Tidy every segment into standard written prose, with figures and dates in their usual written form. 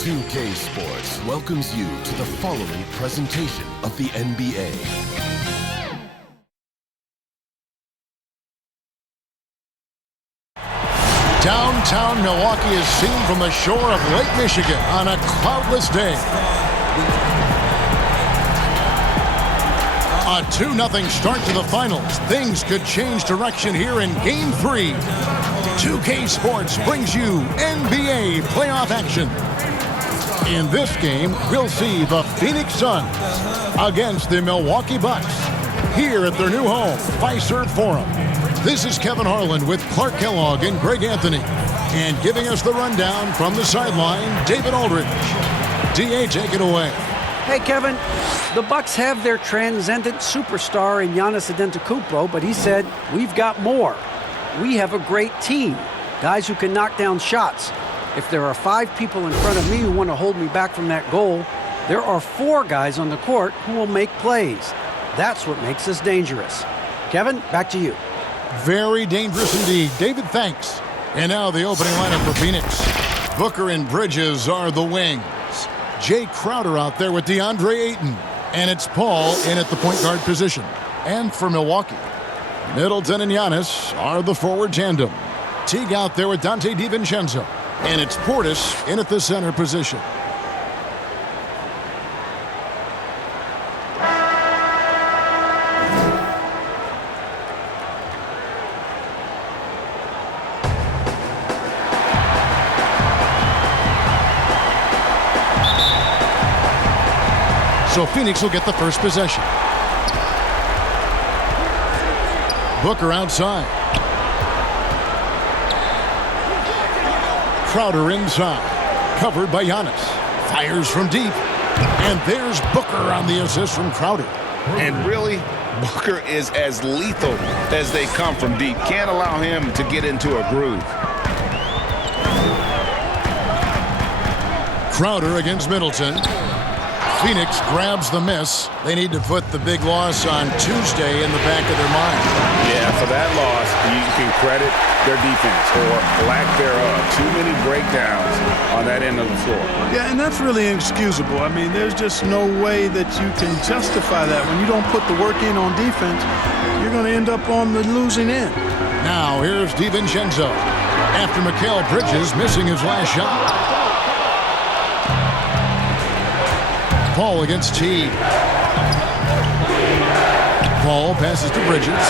2K Sports welcomes you to the following presentation of the NBA. Downtown Milwaukee is seen from the shore of Lake Michigan on a cloudless day. A 2-0 start to the finals. Things could change direction here in Game 3. 2K Sports brings you NBA playoff action. In this game, we'll see the Phoenix Suns against the Milwaukee Bucks here at their new home, Fiserv Forum. This is Kevin Harlan with Clark Kellogg and Greg Anthony. And giving us the rundown from the sideline, David Aldridge. DA, take it away. Hey, Kevin, the Bucks have their transcendent superstar in Giannis Antetokounmpo, but he said, we've got more. We have a great team, guys who can knock down shots. If there are 5 people in front of me who want to hold me back from that goal, there are 4 guys on the court who will make plays. That's what makes us dangerous. Kevin, back to you. Very dangerous indeed. David, thanks. And now the opening lineup for Phoenix. Booker and Bridges are the wings. Jay Crowder out there with DeAndre Ayton. And it's Paul in at the point guard position. And for Milwaukee, Middleton and Giannis are the forward tandem. Teague out there with Dante DiVincenzo. And it's Portis in at the center position. So Phoenix will get the first possession. Booker outside. Crowder inside. Covered by Giannis. Fires from deep. And there's Booker on the assist from Crowder. And really, Booker is as lethal as they come from deep. Can't allow him to get into a groove. Crowder against Middleton. Phoenix grabs the miss. They need to put the big loss on Tuesday in the back of their mind. Yeah, for that loss, you can credit their defense or lack thereof. Too many breakdowns on that end of the floor. Yeah, and that's really inexcusable. I mean, there's just no way that you can justify that. When you don't put the work in on defense, you're going to end up on the losing end. Now, here's DiVincenzo. After Mikal Bridges missing his last shot. Paul against Teague. Paul passes to Bridges.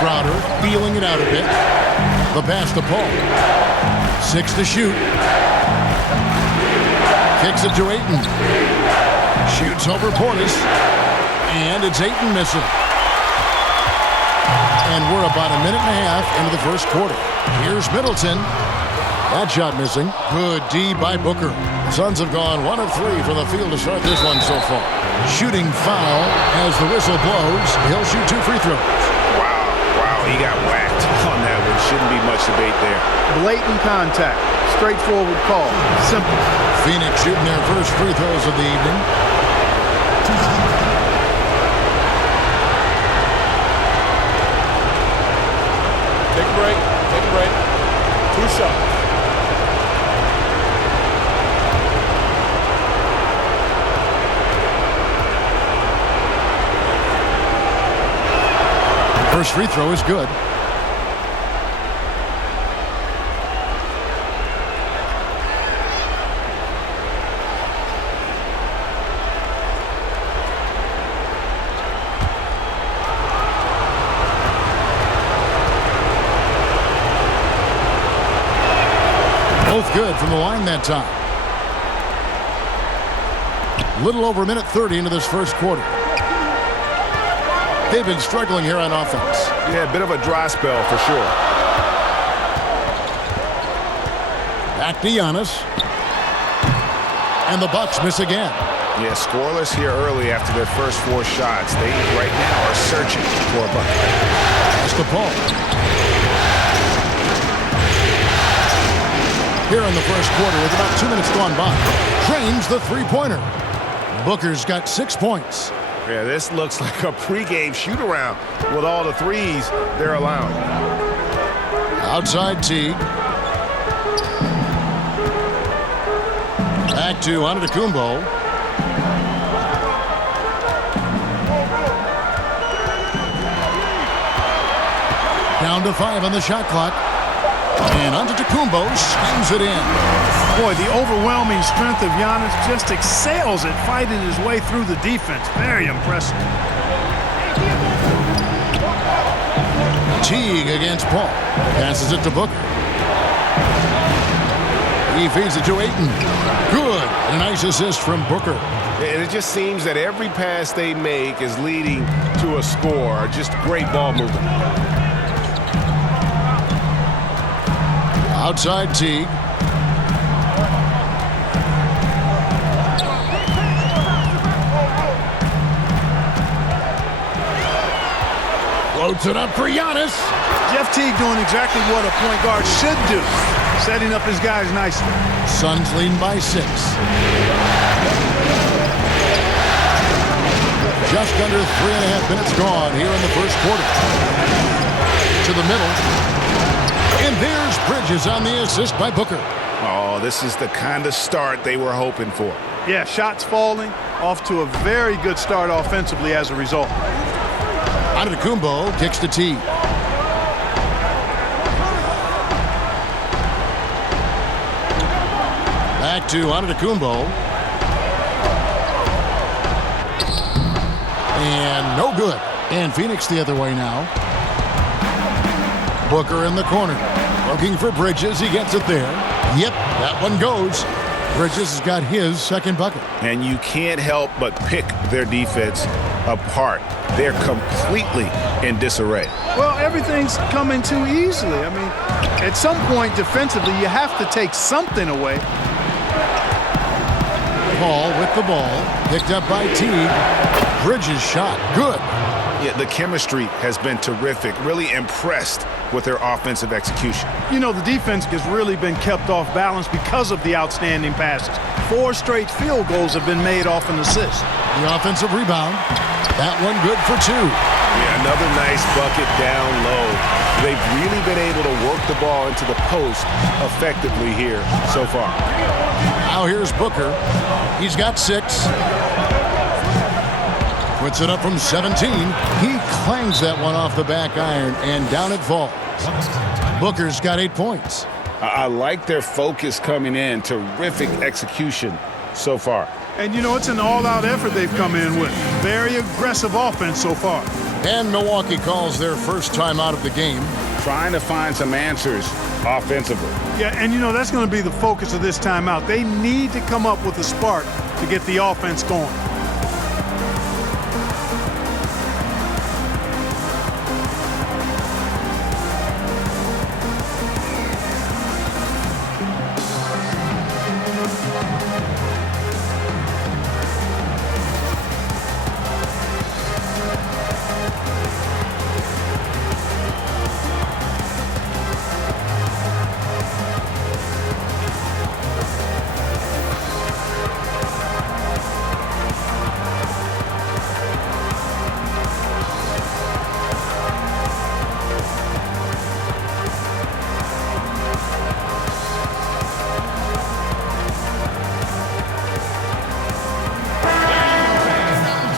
Crowder feeling it out a bit. The pass to Paul. 6 to shoot. Kicks it to Ayton. Shoots over Portis. And it's Ayton missing. And we're about a minute and a half into the first quarter. Here's Middleton. That shot missing. Good D by Booker. Suns have gone 1 of 3 from the field to start this one so far. Shooting foul as the whistle blows. He'll shoot 2 free throws. Wow, he got whacked on that one. Shouldn't be much debate there. Blatant contact. Straightforward call. Simple. Phoenix shooting their first free throws of the evening. Take a break. Take a break. 2 shots. First free throw is good. Both good from the line that time. Little over a minute 30 into this first quarter. They've been struggling here on offense. Yeah, a bit of a dry spell for sure. Back to Giannis. And the Bucks miss again. Yeah, scoreless here early after their first 4 shots. They right now are searching for a bucket. That's the Paul. Here in the first quarter with about 2 minutes gone by. Trains the three-pointer. Booker's got 6 points. Yeah, this looks like a pregame shoot-around with all the threes they're allowing. Outside Teague. Back to Antetokounmpo. Down to 5 on the shot clock. And Antetokounmpo slams it in. Boy, the overwhelming strength of Giannis just excels at fighting his way through the defense. Very impressive. Teague against Paul. Passes it to Booker. He feeds it to Ayton. Good. A nice assist from Booker. And it just seems that every pass they make is leading to a score. Just great ball movement. Outside Teague. Floats it up for Giannis. Jeff Teague doing exactly what a point guard should do, setting up his guys nicely. Suns lead by 6. Just under 3.5 minutes gone here in the first quarter. To the middle. And there's Bridges on the assist by Booker. Oh, this is the kind of start they were hoping for. Yeah, shots falling, off to a very good start offensively as a result. Antetokounmpo kicks to Teague. Back to Antetokounmpo. And no good. And Phoenix the other way now. Booker in the corner. Looking for Bridges. He gets it there. Yep, that one goes. Bridges has got his second bucket. And you can't help but pick their defense apart. They're completely in disarray. Well, everything's coming too easily. I mean, at some point defensively, you have to take something away. Paul with the ball. Picked up by Teague. Bridges shot. Good. Yeah, the chemistry has been terrific. Really impressed with their offensive execution. You know, the defense has really been kept off balance because of the outstanding passes. 4 straight field goals have been made off an assist. The offensive rebound. That one good for 2. Yeah, another nice bucket down low. They've really been able to work the ball into the post effectively here so far. Now here's Booker. He's got 6. Puts it up from 17. He clangs that one off the back iron, and down it falls. Booker's got 8 points. I like their focus coming in. Terrific execution so far. And, you know, it's an all-out effort they've come in with. Very aggressive offense so far. And Milwaukee calls their first time out of the game. Trying to find some answers offensively. Yeah, and, you know, that's going to be the focus of this timeout. They need to come up with a spark to get the offense going.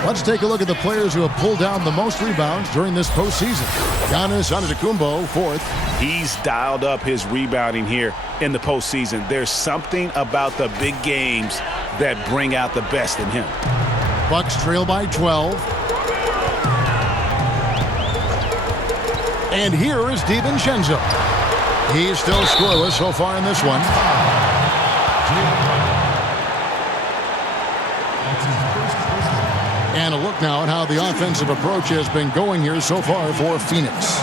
Let's take a look at the players who have pulled down the most rebounds during this postseason. Giannis Antetokounmpo, 4th. He's dialed up his rebounding here in the postseason. There's something about the big games that bring out the best in him. Bucks trail by 12. And here is DiVincenzo. He's still scoreless so far in this one. And a look now at how the offensive approach has been going here so far for Phoenix.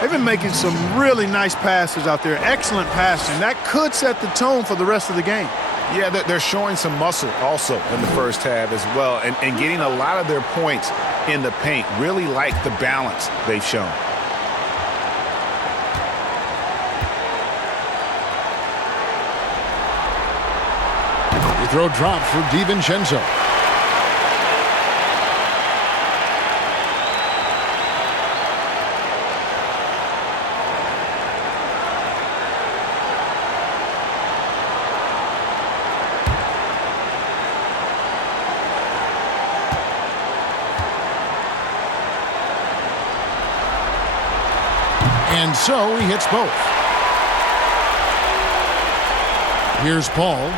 They've been making some really nice passes out there. Excellent passing. That could set the tone for the rest of the game. Yeah, they're showing some muscle also in the first half as well, and getting a lot of their points in the paint. Really like the balance they've shown. The throw drops for DiVincenzo. And so he hits both. Here's Paul.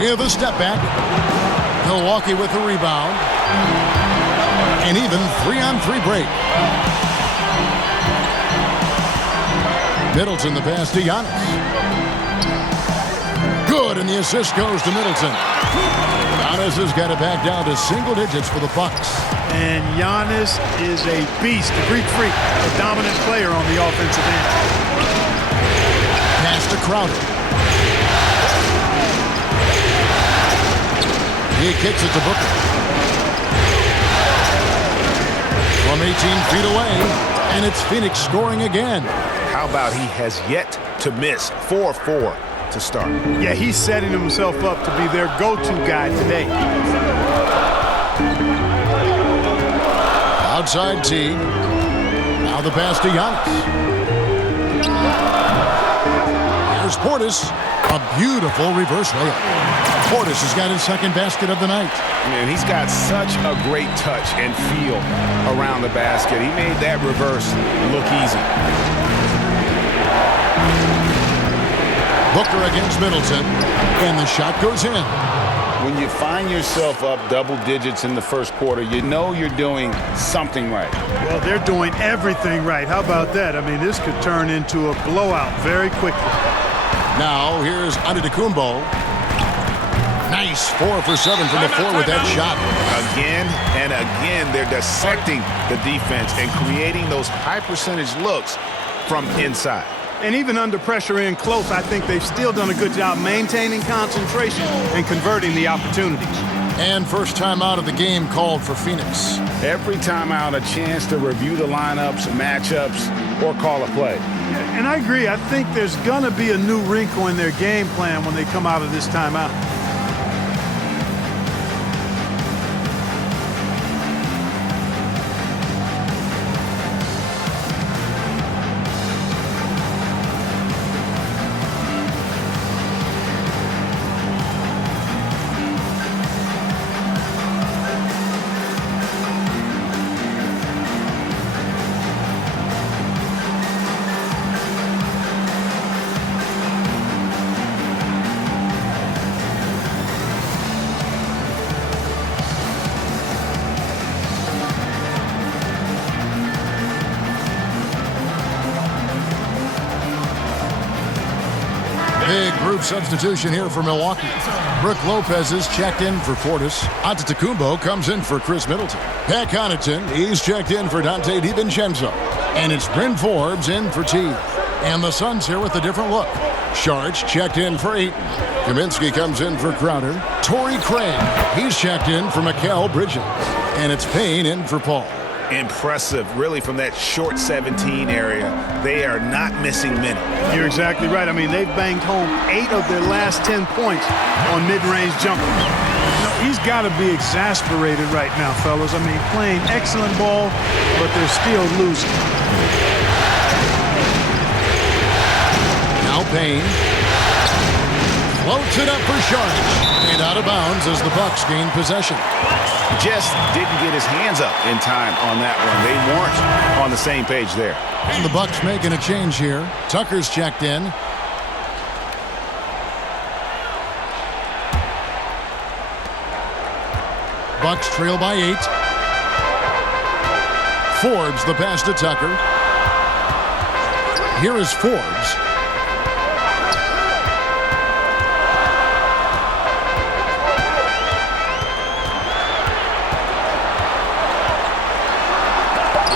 With a step back. Milwaukee with the rebound. And even 3-on-3 break. Middleton the pass to Giannis. Good, and the assist goes to Middleton. Giannis has got it back down to single digits for the Bucks. And Giannis is a beast, a Greek freak, a dominant player on the offensive end. Pass to Crowder. He kicks it to Booker. From 18 feet away, and it's Phoenix scoring again. How about he has yet to miss 4-4 to start? Yeah, he's setting himself up to be their go-to guy today. Outside T. Now the pass to Giannis. Here's Portis. A beautiful reverse layup. Portis has got his second basket of the night. Man, he's got such a great touch and feel around the basket. He made that reverse look easy. Booker against Middleton, and the shot goes in. When you find yourself up double digits in the first quarter, you know you're doing something right. Well, they're doing everything right. How about that? I mean, this could turn into a blowout very quickly. Now, here's Antetokounmpo. Nice 4 for 7 from the floor with that shot. Again and again, they're dissecting the defense and creating those high percentage looks from inside. And even under pressure in close, I think they've still done a good job maintaining concentration and converting the opportunities. And first time out of the game called for Phoenix. Every time out, a chance to review the lineups, matchups, or call a play. And I agree. I think there's going to be a new wrinkle in their game plan when they come out of this timeout. Big group substitution here for Milwaukee. Brook Lopez is checked in for Portis. Antetokounmpo comes in for Chris Middleton. Pat Connaughton, he's checked in for Dante DiVincenzo. And it's Bryn Forbes in for T. And the Suns here with a different look. Sharch checked in for Ayton. Kaminsky comes in for Crowder. Torrey Craig, he's checked in for Mikal Bridges. And it's Payne in for Paul. Impressive, really, from that short 17 area. They are not missing many. You're exactly right. I mean, they've banged home 8 of their last 10 points on mid-range jumpers. You know, he's got to be exasperated right now, fellas. I mean, playing excellent ball, but they're still losing. Now Payne. Floats it up for Sharch. And out of bounds as the Bucks gain possession. Just didn't get his hands up in time on that one. They weren't on the same page there. And the Bucks making a change here. Tucker's checked in. Bucks trail by 8. Forbes the pass to Tucker. Here is Forbes.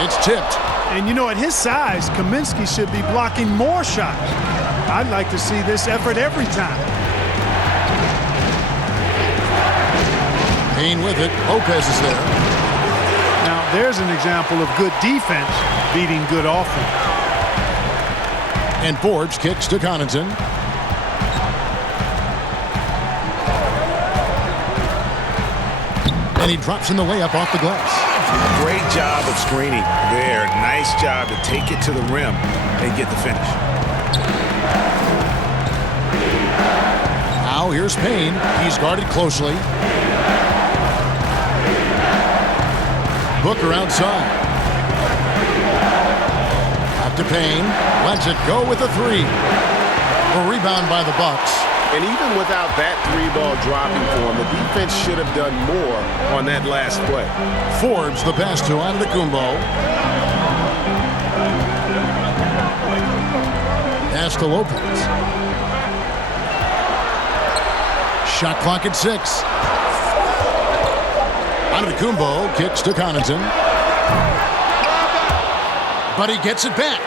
It's tipped. And you know, at his size, Kaminsky should be blocking more shots. I'd like to see this effort every time. Payne with it. Lopez is there. Now, there's an example of good defense beating good offense. And Forbes kicks to Connaughton. And he drops in the layup off the glass. Great job of screening there. Nice job to take it to the rim and get the finish. Now here's Payne. He's guarded closely. Booker outside. Out to Payne. Lets it go with a three. A rebound by the Bucks. And even without that three-ball dropping for him, the defense should have done more on that last play. Forbes the pass to Antetokounmpo. Pass to Lopez. Shot clock at 6. Antetokounmpo kicks to Connaughton. But he gets it back.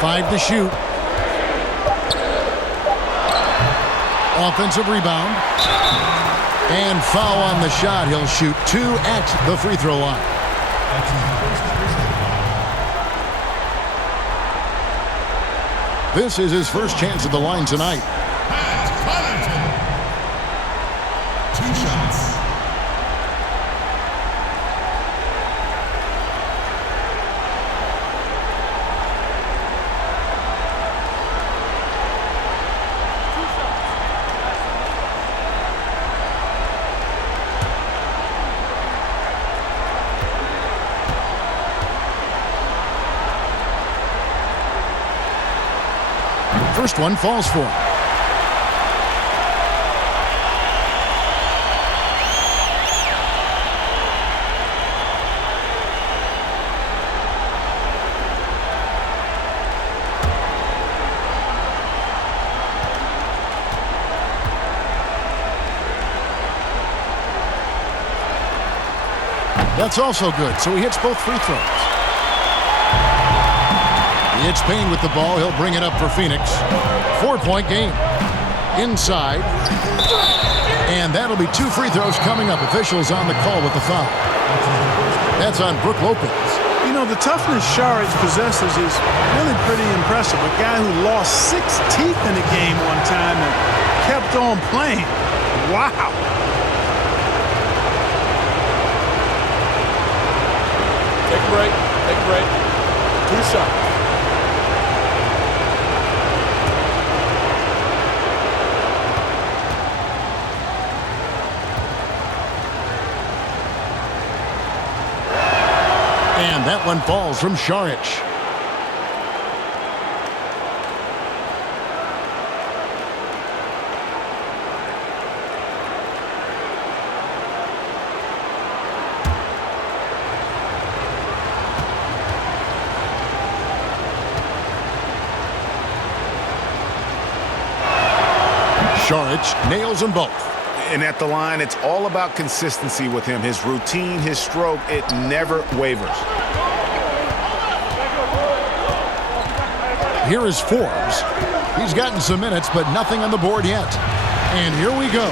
Five to shoot. Offensive rebound. And foul on the shot. He'll shoot 2 at the free throw line. This is his first chance at the line tonight. 2 shots. First one falls for him. That's also good, so he hits both free throws. He hits Payne with the ball. He'll bring it up for Phoenix. 4-point game. Inside. And that'll be 2 free throws coming up. Officials on the call with the foul. That's on Brook Lopez. You know, the toughness Saric possesses is really pretty impressive. A guy who lost 6 teeth in a game one time and kept on playing. Wow. Take a break. Take a break. 2 shots. And that one falls from Saric. Saric nails them both. And at the line, it's all about consistency with him. His routine, his stroke, it never wavers. Here is Forbes. He's gotten some minutes, but nothing on the board yet. And here we go.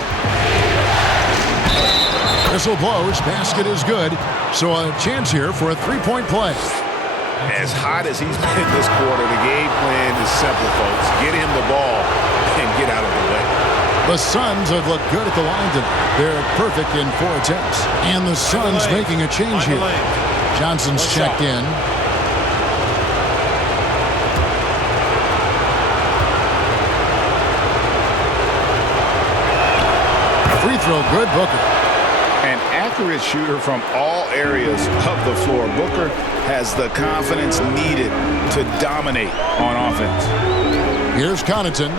Whistle blows. Basket is good. So a chance here for a 3-point play. As hot as he's been this quarter, the game plan is simple, folks. Get him the ball and get out of the way. The Suns have looked good at the line tonight. They're perfect in 4 attempts. And the Suns making a change here. Johnson's checked in. Free throw good, Booker. An accurate shooter from all areas of the floor. Booker has the confidence needed to dominate on offense. Here's Connaughton.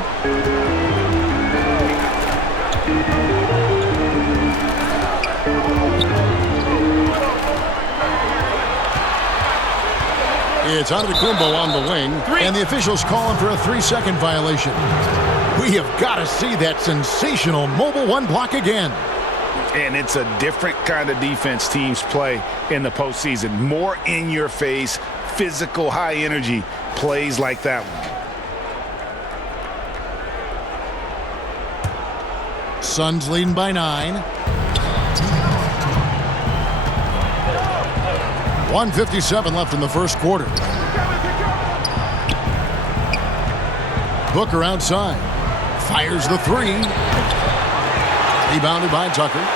It's Antetokounmpo on the wing, and the officials calling for a 3-second violation. We have got to see that sensational mobile 1 block again. And it's a different kind of defense teams play in the postseason. More in your face, physical, high energy plays like that one. Suns leading by 9. 1:57 left in the first quarter. Booker outside. Fires the 3. Rebounded by Tucker.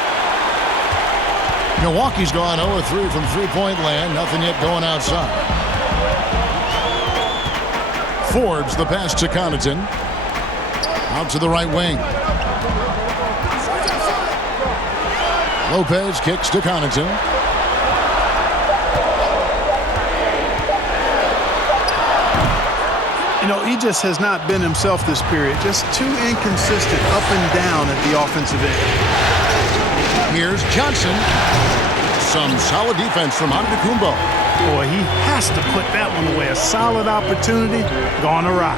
Milwaukee's gone 0-3 from 3-point land. Nothing yet going outside. Forbes the pass to Connaughton. Out to the right wing. Lopez kicks to Connaughton. You know, he just has not been himself this period. Just too inconsistent up and down at the offensive end. Here's Johnson. Some solid defense from Antetokounmpo. Boy, he has to put that one away. A solid opportunity gone awry.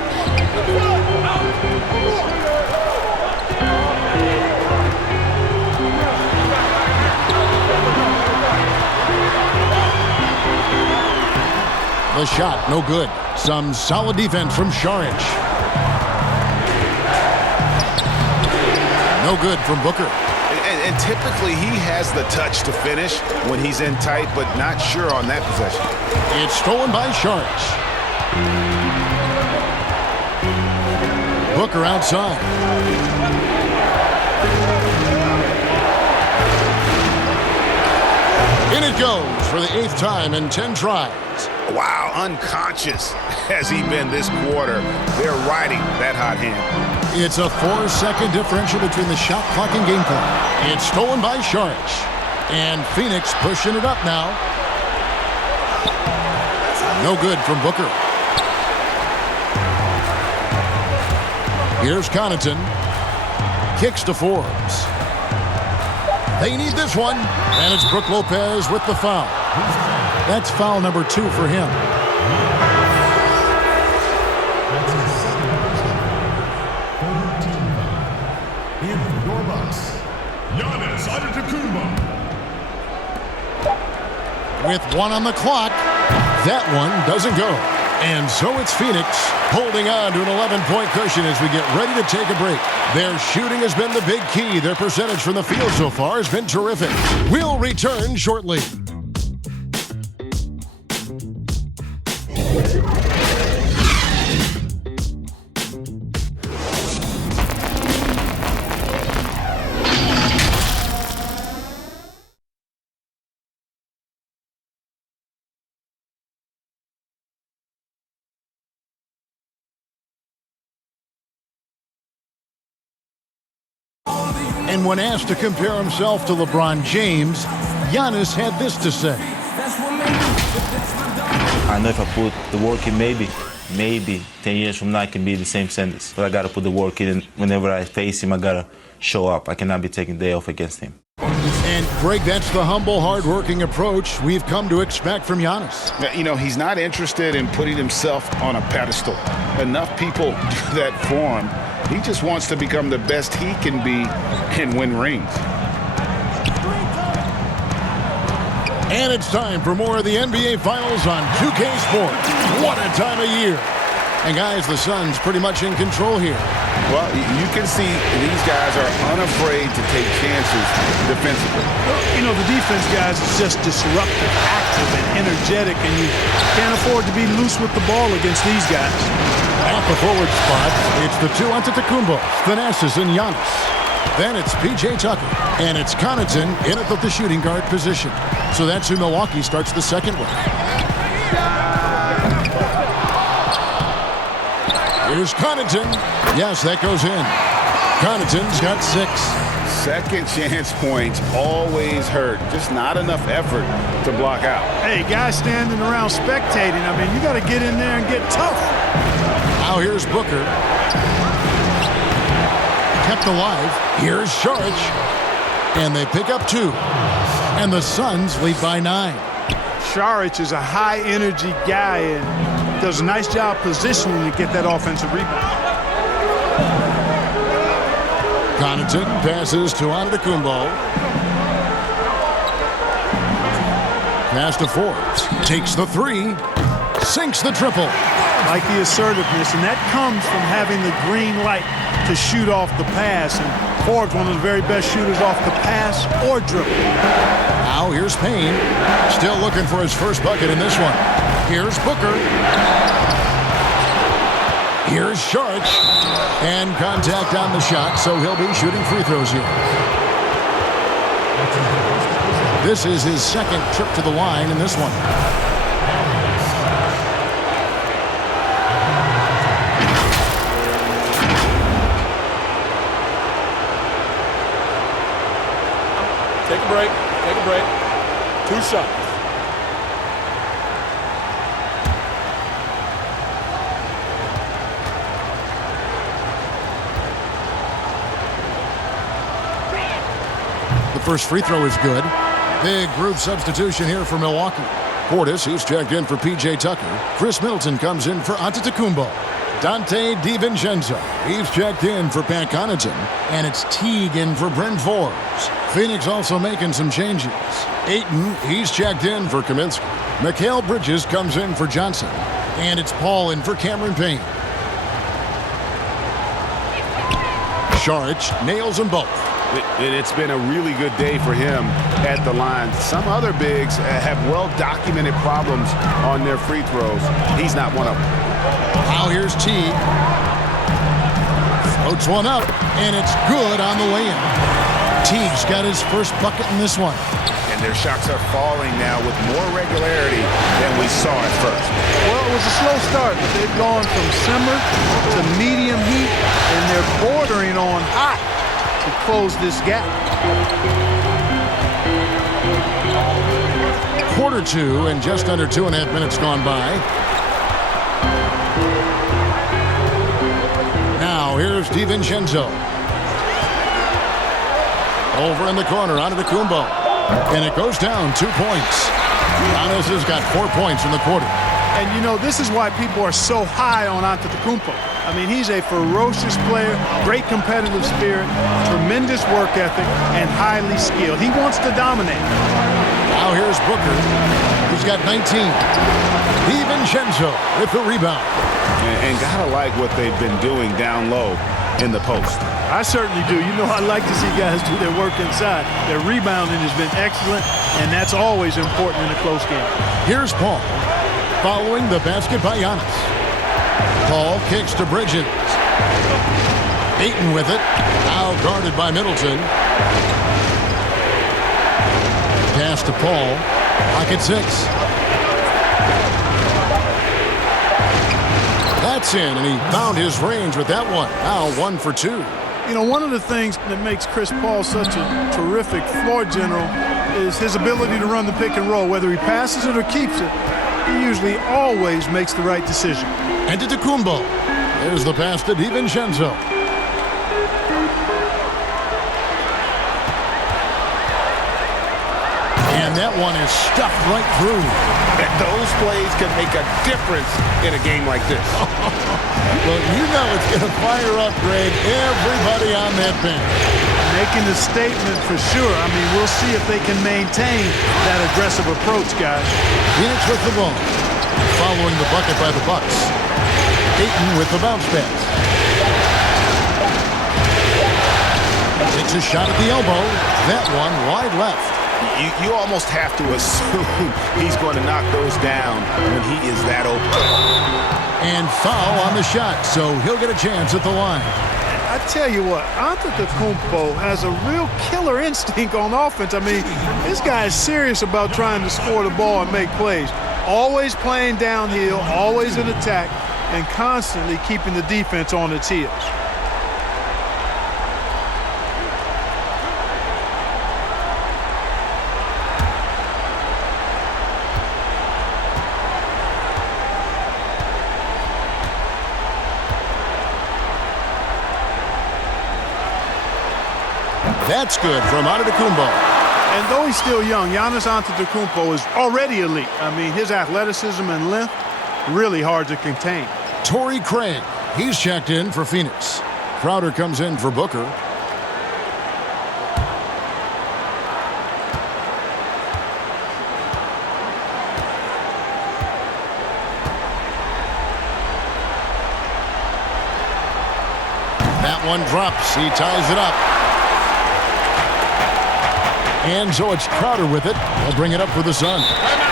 The shot, no good. Some solid defense from Saric. No good from Booker. And typically he has the touch to finish when he's in tight, but not sure on that possession. It's stolen by Saric. Booker outside. In it goes for the 8th time in 10 tries. Wow, unconscious has he been this quarter. They're riding that hot hand. It's a 4-second differential between the shot clock and game clock. It's stolen by Saric. And Phoenix pushing it up now. No good from Booker. Here's Connaughton. Kicks to Forbes. They need this one. And it's Brook Lopez with the foul. That's foul number 2 for him. With 1 on the clock, that one doesn't go. And so it's Phoenix holding on to an 11-point cushion as we get ready to take a break. Their shooting has been the big key. Their percentage from the field so far has been terrific. We'll return shortly. And when asked to compare himself to LeBron James, Giannis had this to say. I know if I put the work in, maybe 10 years from now I can be the same sentence. But I got to put the work in, and whenever I face him, I got to show up. I cannot be taking day off against him. And, Greg, that's the humble, hard-working approach we've come to expect from Giannis. You know, he's not interested in putting himself on a pedestal. Enough people do that for him. He just wants to become the best he can be and win rings. And it's time for more of the NBA Finals on 2K Sports. What a time of year. And, guys, the Suns pretty much in control here. Well, you can see these guys are unafraid to take chances defensively. Well, you know, the defense, guys, is just disruptive, active, and energetic, and you can't afford to be loose with the ball against these guys. At the forward spot, it's the 2 Antetokounmpo, Thanasis, and Giannis. Then it's P.J. Tucker, and it's Connaughton in at the shooting guard position. So that's who Milwaukee starts the second with. Here's Connaughton. Yes, that goes in. Connaughton's got 6. Second chance points always hurt. Just not enough effort to block out. Hey, guys standing around spectating, I mean, you got to get in there and get tough. Now here's Booker. Kept alive. Here's Saric. And they pick up 2. And the Suns lead by 9. Saric is a high-energy guy and does a nice job positioning to get that offensive rebound. Connaughton passes to Antetokounmpo. Pass to Forbes. Takes the 3. Sinks the triple. Like the assertiveness, and that comes from having the green light to shoot off the pass. And Forbes, one of the very best shooters off the pass or dribble. Now here's Payne. Still looking for his first bucket in this one. Here's Booker. Here's Saric. And contact on the shot, so he'll be shooting free throws here. This is his second trip to the line in this one. break. Take a break. 2 shots. The first free throw is good. Big group substitution here for Milwaukee. Portis, he's checked in for P.J. Tucker. Chris Middleton comes in for Antetokounmpo. Dante DiVincenzo, he's checked in for Pat Connaughton. And it's Teague in for Bryn Forbes. Phoenix also making some changes. Ayton, he's checked in for Kaminsky. Mikal Bridges comes in for Johnson. And it's Paul in for Cameron Payne. Saric nails them both. It's been a really good day for him at the line. Some other bigs have well-documented problems on their free throws. He's not one of them. Now here's Teague. Floats one up, and it's good on the way in. Teague's got his first bucket in this one. And their shots are falling now with more regularity than we saw at first. Well, it was a slow start, but they've gone from simmer to medium heat, and they're bordering on hot to close this gap. Quarter 2 and just under 2.5 minutes gone by. Now here's DiVincenzo. Over in the corner, Antetokounmpo. And it goes down 2 points. Giannis has got 4 points in the quarter. And, you know, this is why people are so high on Antetokounmpo. I mean, he's a ferocious player, great competitive spirit, tremendous work ethic, and highly skilled. He wants to dominate. Now here's Booker. He's got 19. DiVincenzo with the rebound. And gotta like what they've been doing down low in the post. I certainly do. You know, I like to see guys do their work inside. Their rebounding has been excellent, and that's always important in a close game. Here's Paul following the basket by Giannis. Paul kicks to Bridges. Ayton with it. Now guarded by Middleton. Pass to Paul. Pocket 6. That's in, and he found his range with that one. Now 1 for 2. You know, one of the things that makes Chris Paul such a terrific floor general is his ability to run the pick and roll. Whether he passes it or keeps it, he usually always makes the right decision. Antetokounmpo. There's the pass to DiVincenzo. And that one is stuffed right through. And those plays can make a difference in a game like this. Well, you know it's going to fire up, Greg, everybody on that bench. Making a statement for sure. I mean, we'll see if they can maintain that aggressive approach, guys. Phoenix with the ball. Following the bucket by the Bucks. Ayton with the bounce pass. Takes a shot at the elbow. That one wide left. You almost have to assume he's going to knock those down when he is that open. And foul on the shot, so he'll get a chance at the line. I tell you what, Antetokounmpo has a real killer instinct on offense. I mean, this guy is serious about trying to score the ball and make plays. Always playing downhill, always in attack, and constantly keeping the defense on its heels. That's good from Antetokounmpo. And though he's still young, Giannis Antetokounmpo is already elite. I mean, his athleticism and length, really hard to contain. Torrey Craig, he's checked in for Phoenix. Crowder comes in for Booker. That one drops. He ties it up. And so it's Crowder with it. They'll bring it up for the Suns.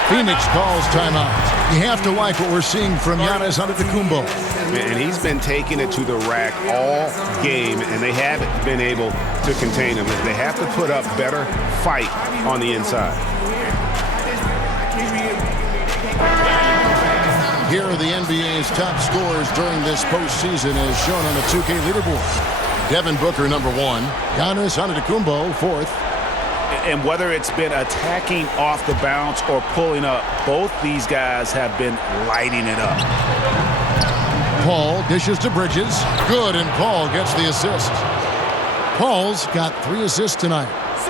Phoenix calls timeout. You have to like what we're seeing from Giannis Antetokounmpo. And he's been taking it to the rack all game, and they haven't been able to contain him. They have to put up better fight on the inside. Here are the NBA's top scorers during this postseason as shown on the 2K leaderboard. Devin Booker, number 1. Giannis Antetokounmpo, 4th. And whether it's been attacking off the bounce or pulling up, both these guys have been lighting it up. Paul dishes to Bridges. Good, and Paul gets the assist. Paul's got 3 assists tonight.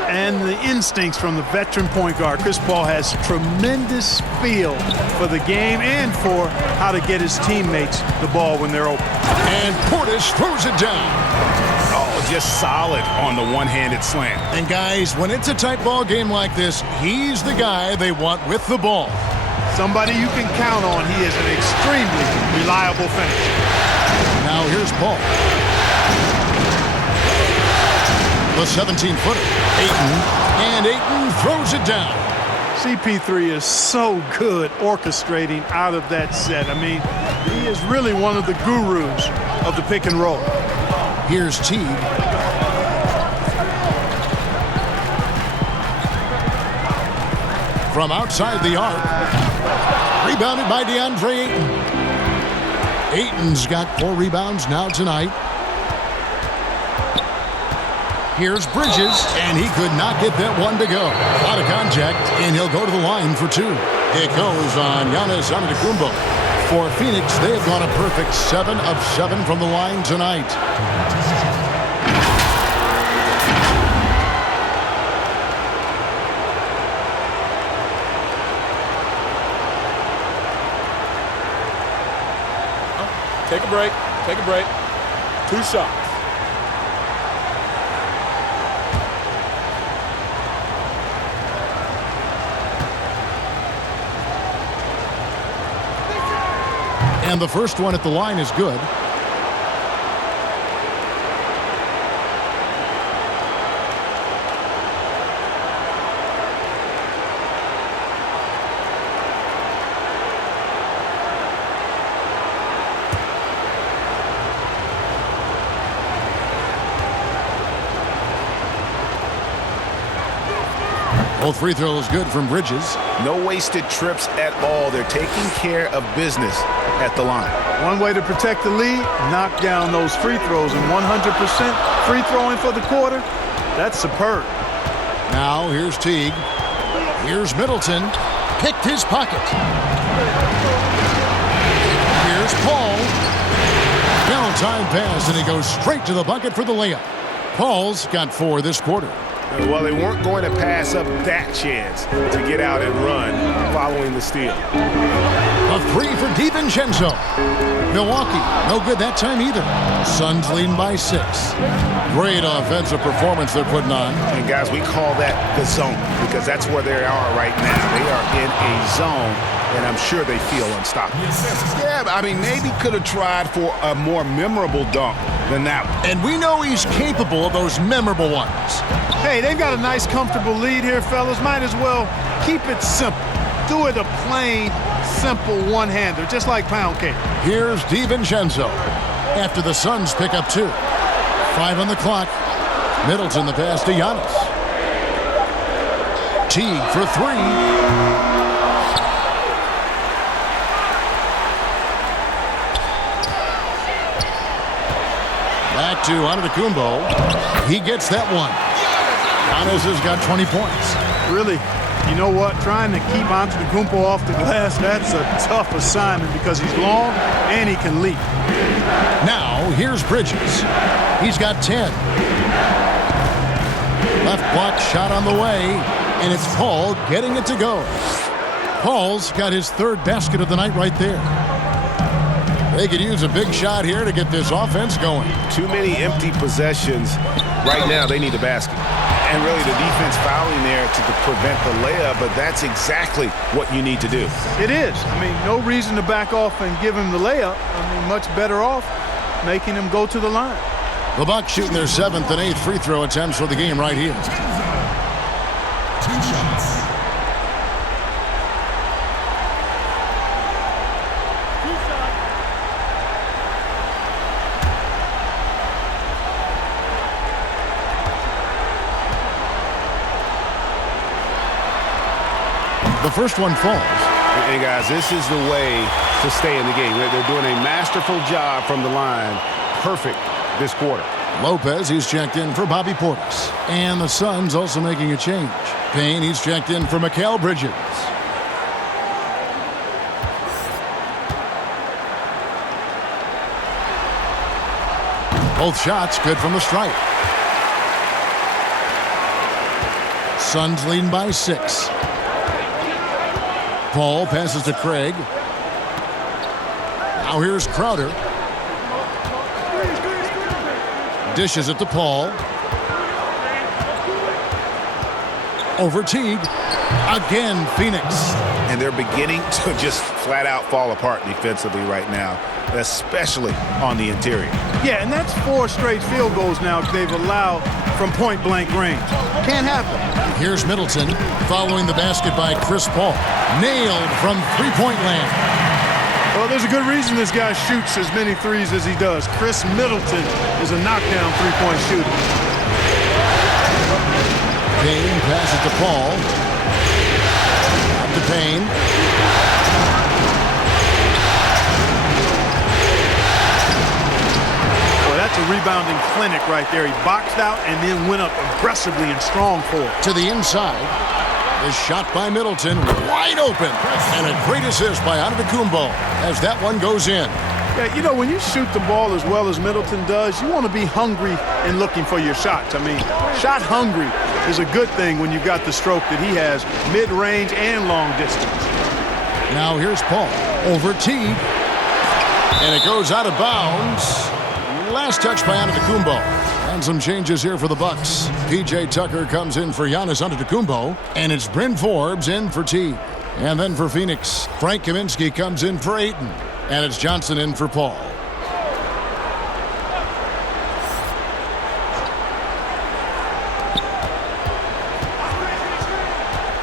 And the instincts from the veteran point guard. Chris Paul has tremendous feel for the game and for how to get his teammates the ball when they're open. And Portis throws it down. Oh, just solid on the one-handed slam. And guys, when it's a tight ball game like this, he's the guy they want with the ball. Somebody you can count on. He is an extremely reliable finisher. Now here's Paul. The 17-footer, Ayton, and Ayton throws it down. CP3 is so good orchestrating out of that set. I mean, he is really one of the gurus of the pick and roll. Here's Teague. From outside the arc. Rebounded by DeAndre Ayton. Ayton's got 4 rebounds now tonight. Here's Bridges, and he could not get that one to go. Out of contact, and he'll go to the line for 2. It goes on Giannis Antetokounmpo. For Phoenix, they have gone a perfect 7 of 7 from the line tonight. Take a break. Take a break. 2 shots. And the first one at the line is good. Both free throws good from Bridges. No wasted trips at all. They're taking care of business at the line. One way to protect the lead, knock down those free throws, and 100% free throwing for the quarter, that's superb. Now here's Teague. Here's Middleton. Picked his pocket. Here's Paul. Down-time pass, and he goes straight to the bucket for the layup. Paul's got 4 this quarter. Well, they weren't going to pass up that chance to get out and run following the steal. A 3 for DiVincenzo. Milwaukee, no good that time either. Suns leading by 6. Great offensive performance they're putting on. And guys, we call that the zone because that's where they are right now. They are in a zone, and I'm sure they feel unstoppable. Yeah, I mean, maybe could have tried for a more memorable dunk than that one. And we know he's capable of those memorable ones. Hey, they've got a nice, comfortable lead here, fellas. Might as well keep it simple. Do it a plain, simple one-hander, just like pound cake. Here's DiVincenzo after the Suns pick up 2. 5 on the clock. Middleton the pass to Giannis. Teague for 3. Back to Antetokounmpo. He gets that one. Giannis has got 20 points. Really, you know what? Trying to keep Antetokounmpo off the glass, that's a tough assignment because he's long and he can leap. Now, here's Bridges. He's got 10. Left block shot on the way, and it's Paul getting it to go. Paul's got his 3rd basket of the night right there. They could use a big shot here to get this offense going. Too many empty possessions. Right now, they need a basket. And really, the defense fouling there to prevent the layup, but that's exactly what you need to do. It is. I mean, no reason to back off and give him the layup. I mean, much better off making him go to the line. The Bucks shooting their 7th and 8th free throw attempts for the game right here. 2 shots. The first one falls. Hey, guys, this is the way to stay in the game. They're doing a masterful job from the line. Perfect this quarter. Lopez, he's checked in for Bobby Portis. And the Suns also making a change. Payne, he's checked in for Mikal Bridges. Both shots good from the stripe. Suns leading by 6. Paul passes to Craig. Now here's Crowder. Dishes it to Paul. Over Teague. Again, Phoenix. And they're beginning to just flat out fall apart defensively right now, especially on the interior. Yeah, and that's 4 straight field goals now they've allowed from point-blank range. Can't happen. Here's Middleton following the basket by Chris Paul. Nailed from three-point land. Well, there's a good reason this guy shoots as many threes as he does. Chris Middleton is a knockdown three-point shooter. Payne passes to Paul. Up to Payne. Well, that's a rebounding clinic right there. He boxed out and then went up aggressively and strong for it. To the inside. The shot by Middleton, wide open. And a great assist by Antetokounmpo as that one goes in. Yeah, you know, when you shoot the ball as well as Middleton does, you want to be hungry and looking for your shots. I mean, shot hungry is a good thing when you've got the stroke that he has, mid-range and long distance. Now here's Paul over Teague. And it goes out of bounds. Last touch by Antetokounmpo. And some changes here for the Bucks. P.J. Tucker comes in for Giannis Antetokounmpo, and it's Bryn Forbes in for Teague. And then for Phoenix, Frank Kaminsky comes in for Ayton, and it's Johnson in for Paul.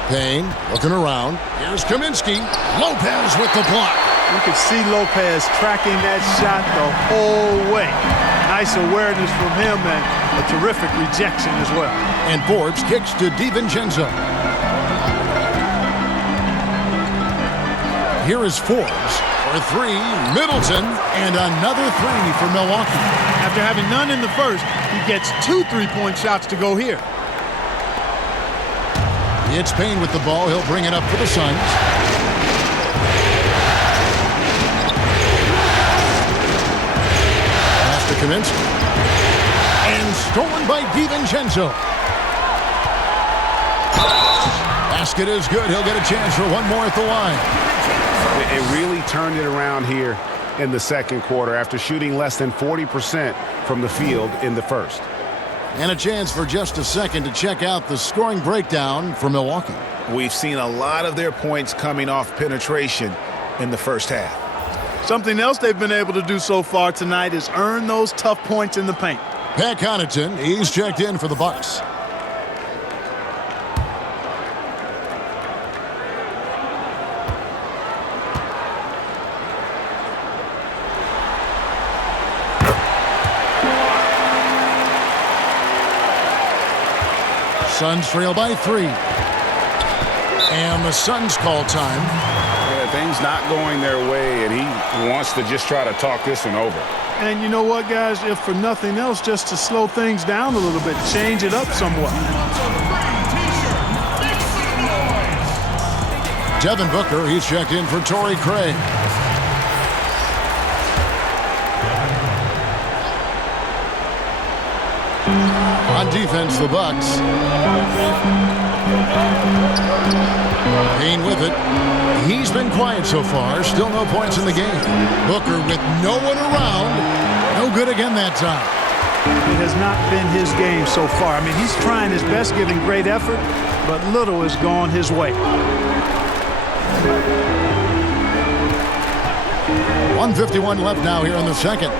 Payne looking around. Here's Kaminsky. Lopez with the block. You can see Lopez tracking that shot the whole way. Nice awareness from him and a terrific rejection as well. And Forbes kicks to DiVincenzo. Here is Forbes for 3. Middleton and another 3 for Milwaukee. After having none in the first, he gets 2 3-point shots to go here. It's Payne with the ball. He'll bring it up for the Suns. Kaminsky. And stolen by DiVincenzo. Basket is good. He'll get a chance for one more at the line. It really turned it around here in the second quarter after shooting less than 40% from the field in the first. And a chance for just a second to check out the scoring breakdown for Milwaukee. We've seen a lot of their points coming off penetration in the first half. Something else they've been able to do so far tonight is earn those tough points in the paint. Pat Connaughton, he's checked in for the Bucks. Suns trail by 3. And the Suns call time. Things not going their way, and he wants to just try to talk this one over. And you know what, guys? If for nothing else, just to slow things down a little bit, change it up somewhat. Devin Booker, he's checked in for Torrey Craig. On defense, the Bucks. Payne with it. He's been quiet so far. Still no points in the game. Booker with no one around. No good again that time. It has not been his game so far. I mean, he's trying his best, giving great effort, but little has gone his way. 1:51 left now here in the second.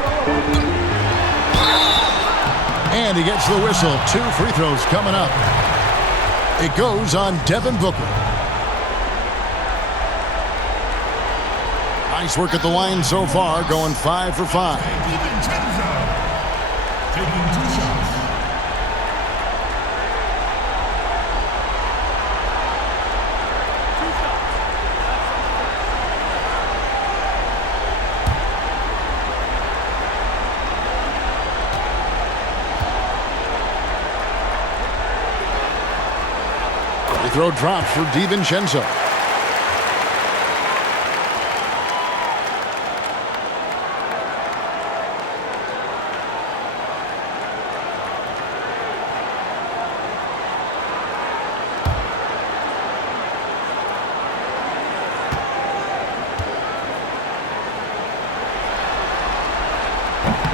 And he gets the whistle. 2 free throws coming up. It goes on Devin Booker. Nice work at the line so far, going 5 for 5. Taking 2 shots. Throw dropped for DiVincenzo.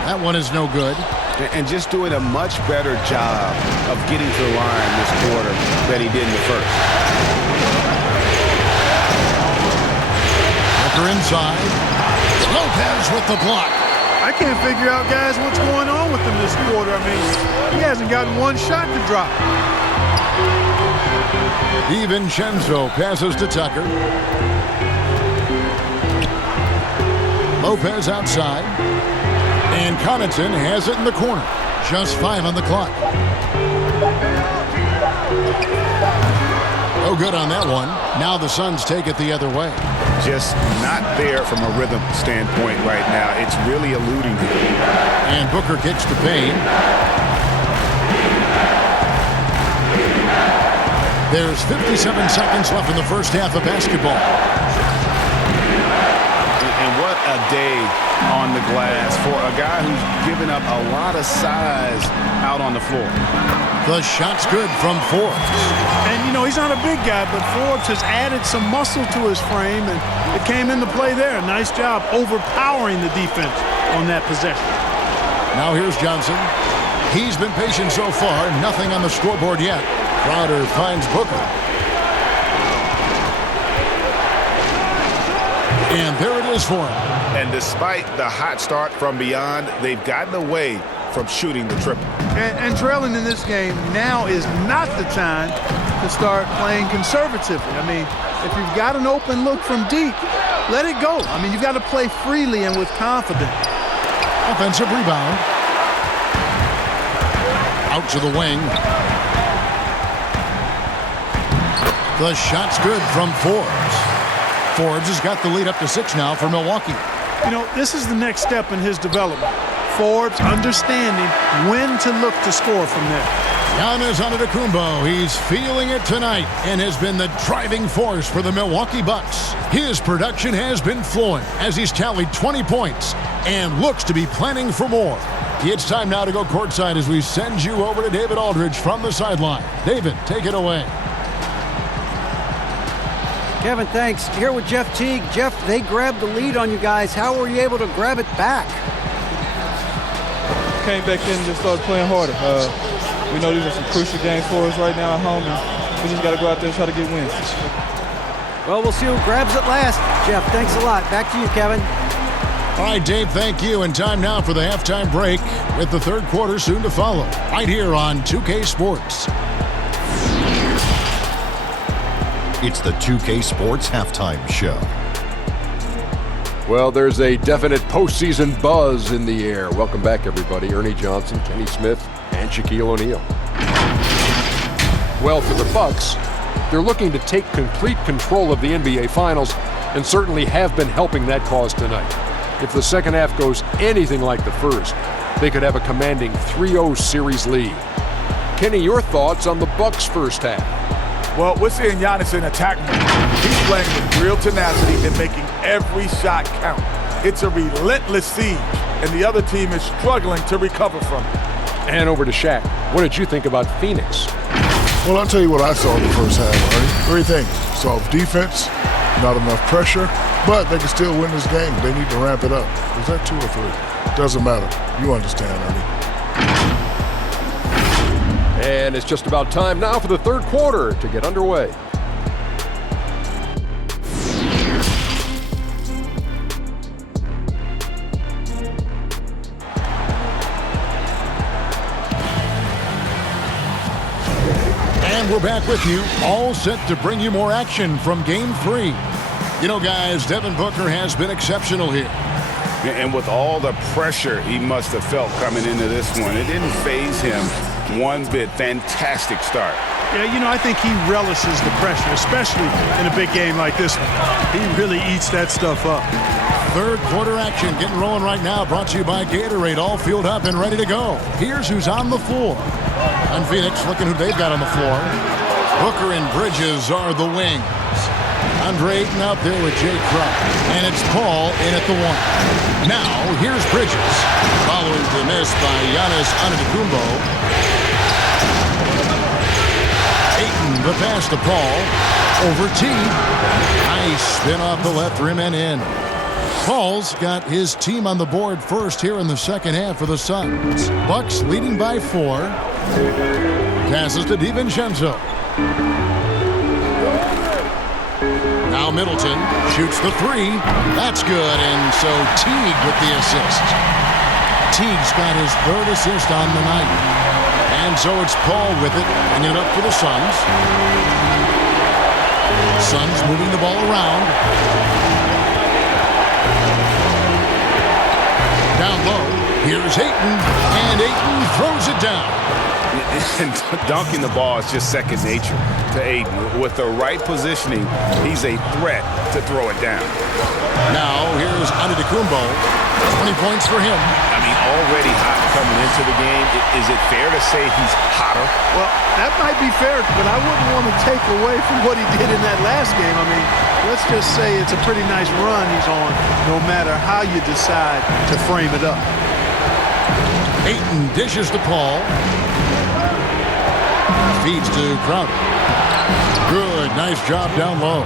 That one is no good. And just doing a much better job of getting to the line this quarter than he did in the first. Booker inside. Lopez with the block. I can't figure out, guys, what's going on with him this quarter. I mean, he hasn't gotten one shot to drop. DiVincenzo passes to Tucker. Lopez outside. And Connaughton has it in the corner. Just 5 on the clock. No good on that one. Now the Suns take it the other way. Just not there from a rhythm standpoint right now. It's really eluding him. And Booker kicks to Payne. There's 57 seconds left in the first half of basketball. And what a day on the glass for a guy who's given up a lot of size out on the floor. The shot's good from Forbes. And, you know, he's not a big guy, but Forbes has added some muscle to his frame, and it came into play there. Nice job overpowering the defense on that possession. Now here's Johnson. He's been patient so far. Nothing on the scoreboard yet. Crowder finds Booker. And there it is for him. And despite the hot start from beyond, they've gotten away from shooting the triple. And trailing in this game now is not the time to start playing conservatively. I mean, if you've got an open look from deep, let it go. I mean, you've got to play freely and with confidence. Offensive rebound. Out to the wing. The shot's good from Forbes. Forbes has got the lead up to 6 now for Milwaukee. You know, this is the next step in his development. Forbes understanding when to look to score from there. Giannis Antetokounmpo, he's feeling it tonight and has been the driving force for the Milwaukee Bucks. His production has been flowing as he's tallied 20 points and looks to be planning for more. It's time now to go courtside as we send you over to David Aldridge from the sideline. David, take it away. Kevin, thanks. Here with Jeff Teague. Jeff, they grabbed the lead on you guys. How were you able to grab it back? Came back in and just started playing harder. We know these are some crucial games for us right now at home, and we just got to go out there and try to get wins. Well, we'll see who grabs it last. Jeff, thanks a lot. Back to you, Kevin. All right, Dave, thank you. And time now for the halftime break with the third quarter soon to follow. Right here on 2K Sports. It's the 2K Sports Halftime Show. Well, there's a definite postseason buzz in the air. Welcome back, everybody. Ernie Johnson, Kenny Smith, and Shaquille O'Neal. Well, for the Bucks, they're looking to take complete control of the NBA Finals and certainly have been helping that cause tonight. If the second half goes anything like the first, they could have a commanding 3-0 series lead. Kenny, your thoughts on the Bucks' first half? Well, we're seeing Giannis in attack mode. He's playing with real tenacity and making every shot count. It's a relentless siege, and the other team is struggling to recover from it. And over to Shaq. What did you think about Phoenix? Well, I'll tell you what I saw in the first half, Ernie. 3 things. Soft defense, not enough pressure, but they can still win this game. They need to ramp it up. Was that 2 or 3? Doesn't matter. You understand, Ernie. And it's just about time now for the third quarter to get underway. And we're back with you, all set to bring you more action from Game 3. You know, guys, Devin Booker has been exceptional here. And with all the pressure he must have felt coming into this one, it didn't faze him one bit. Fantastic start. Yeah, you know, I think he relishes the pressure, especially in a big game like this one. He really eats that stuff up. Third quarter action getting rolling right now, brought to you by Gatorade, all fueled up and ready to go. Here's who's on the floor. And Phoenix looking who they've got on the floor. Booker and Bridges are the wings. Andre Ayton out there with Jay Crowder. And it's Paul in at the 1. Now, here's Bridges. Following the miss by Giannis Antetokounmpo. Ayton, the pass to Paul. Over T. Nice spin off the left rim and in. Paul's got his team on the board first here in the second half for the Suns. Bucks leading by 4. Passes to DiVincenzo. Now Middleton shoots the 3. That's good, and so Teague with the assist. Teague's got his 3rd assist on the night. And so it's Paul with it, and it up for the Suns. Suns moving the ball around. Down low, here's Ayton, and Ayton throws it down. And dunking the ball is just second nature to Ayton. With the right positioning, he's a threat to throw it down. Now, here's Antetokounmpo. 20 points for him. I mean, already hot coming into the game. Is it fair to say he's hotter? Well, that might be fair, but I wouldn't want to take away from what he did in that last game. I mean, let's just say it's a pretty nice run he's on, no matter how you decide to frame it up. Ayton dishes to Paul. Feeds to Crowder. Good, nice job down low.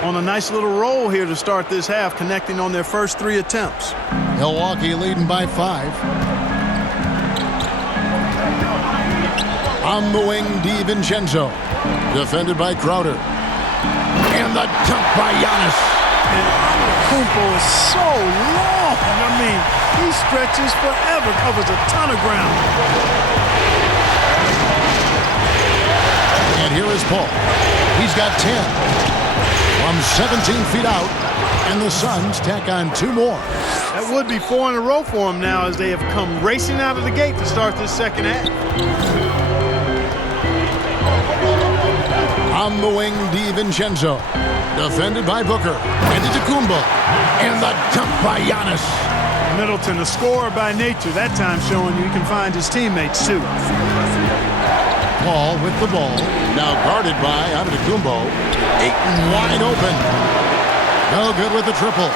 On a nice little roll here to start this half, connecting on their first 3 attempts. Milwaukee leading by 5. On the wing, DiVincenzo. Defended by Crowder. And the dunk by Giannis. And Antetokounmpo is so long. I mean, he stretches forever, covers a ton of ground. And here is Paul. He's got 10. From 17 feet out. And the Suns tack on 2 more. That would be 4 in a row for them now as they have come racing out of the gate to start this second half. On the wing, DiVincenzo. Defended by Booker. Antetokounmpo. And the dunk by Giannis. Middleton, a scorer by nature, that time showing you he can find his teammates too. Paul with the ball. Now guarded by Antetokounmpo. Ayton wide open. No good with the triple.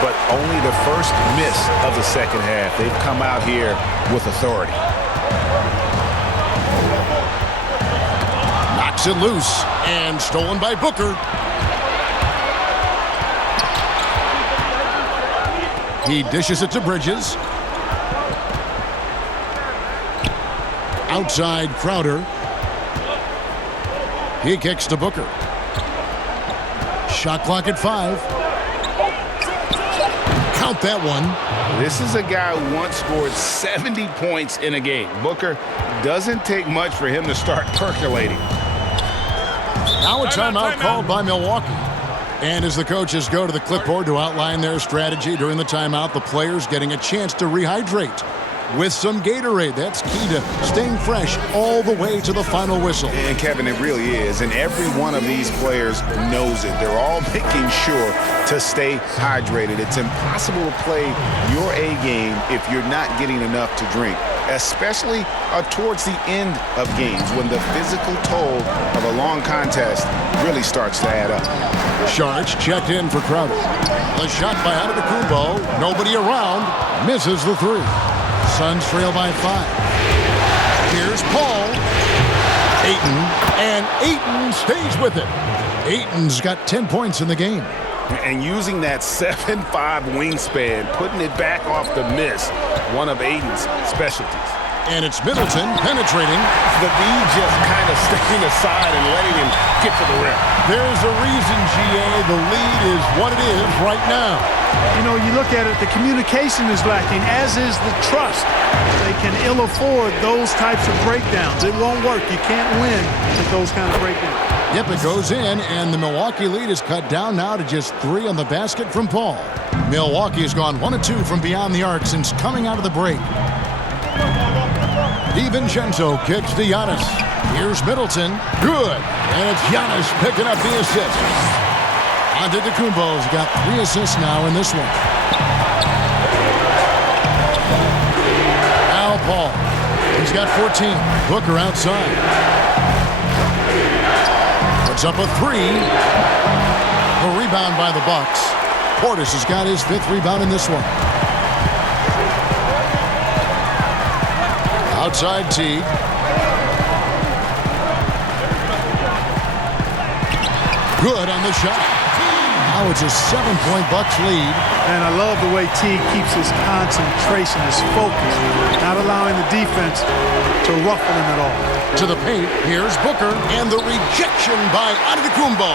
But only the first miss of the second half. They've come out here with authority. Knocks it loose. And stolen by Booker. He dishes it to Bridges. Outside Crowder. He kicks to Booker. Shot clock at 5. Count that one. This is a guy who once scored 70 points in a game. Booker, doesn't take much for him to start percolating. Now a timeout called by Milwaukee. And as the coaches go to the clipboard to outline their strategy during the timeout, the players getting a chance to rehydrate with some Gatorade. That's key to staying fresh all the way to the final whistle. And Kevin, it really is. And every one of these players knows it. They're all making sure to stay hydrated. It's impossible to play your A game if you're not getting enough to drink, especially towards the end of games when the physical toll of a long contest really starts to add up. Sharks checked in for Crowder. The shot by Antetokounmpo. Nobody around. Misses the 3. Suns trail by 5. Here's Paul. Ayton. And Ayton stays with it. Ayton's got 10 points in the game. And using that 7'5" wingspan, putting it back off the miss, one of Ayton's specialties. And it's Middleton penetrating. The D just kind of staying aside and letting him get to the rim. There's a reason, GA. The lead is what it is right now. You know, you look at it, the communication is lacking, as is the trust. They can ill afford those types of breakdowns. It won't work. You can't win with those kind of breakdowns. Yep, it goes in, and the Milwaukee lead is cut down now to just 3 on the basket from Paul. Milwaukee has gone 1 of 2 from beyond the arc since coming out of the break. DiVincenzo kicks to Giannis. Here's Middleton. Good. And it's Giannis picking up the assist. Antetokounmpo's got 3 assists now in this one. Now Paul. He's got 14. Booker outside. Puts up a three. A rebound by the Bucks. Portis has got his 5th rebound in this one. Outside Teague. Good on the shot. Now it's a 7-point Bucks lead. And I love the way Teague keeps his concentration, his focus, not allowing the defense to ruffle him at all. To the paint, here's Booker, and the rejection by Antetokounmpo.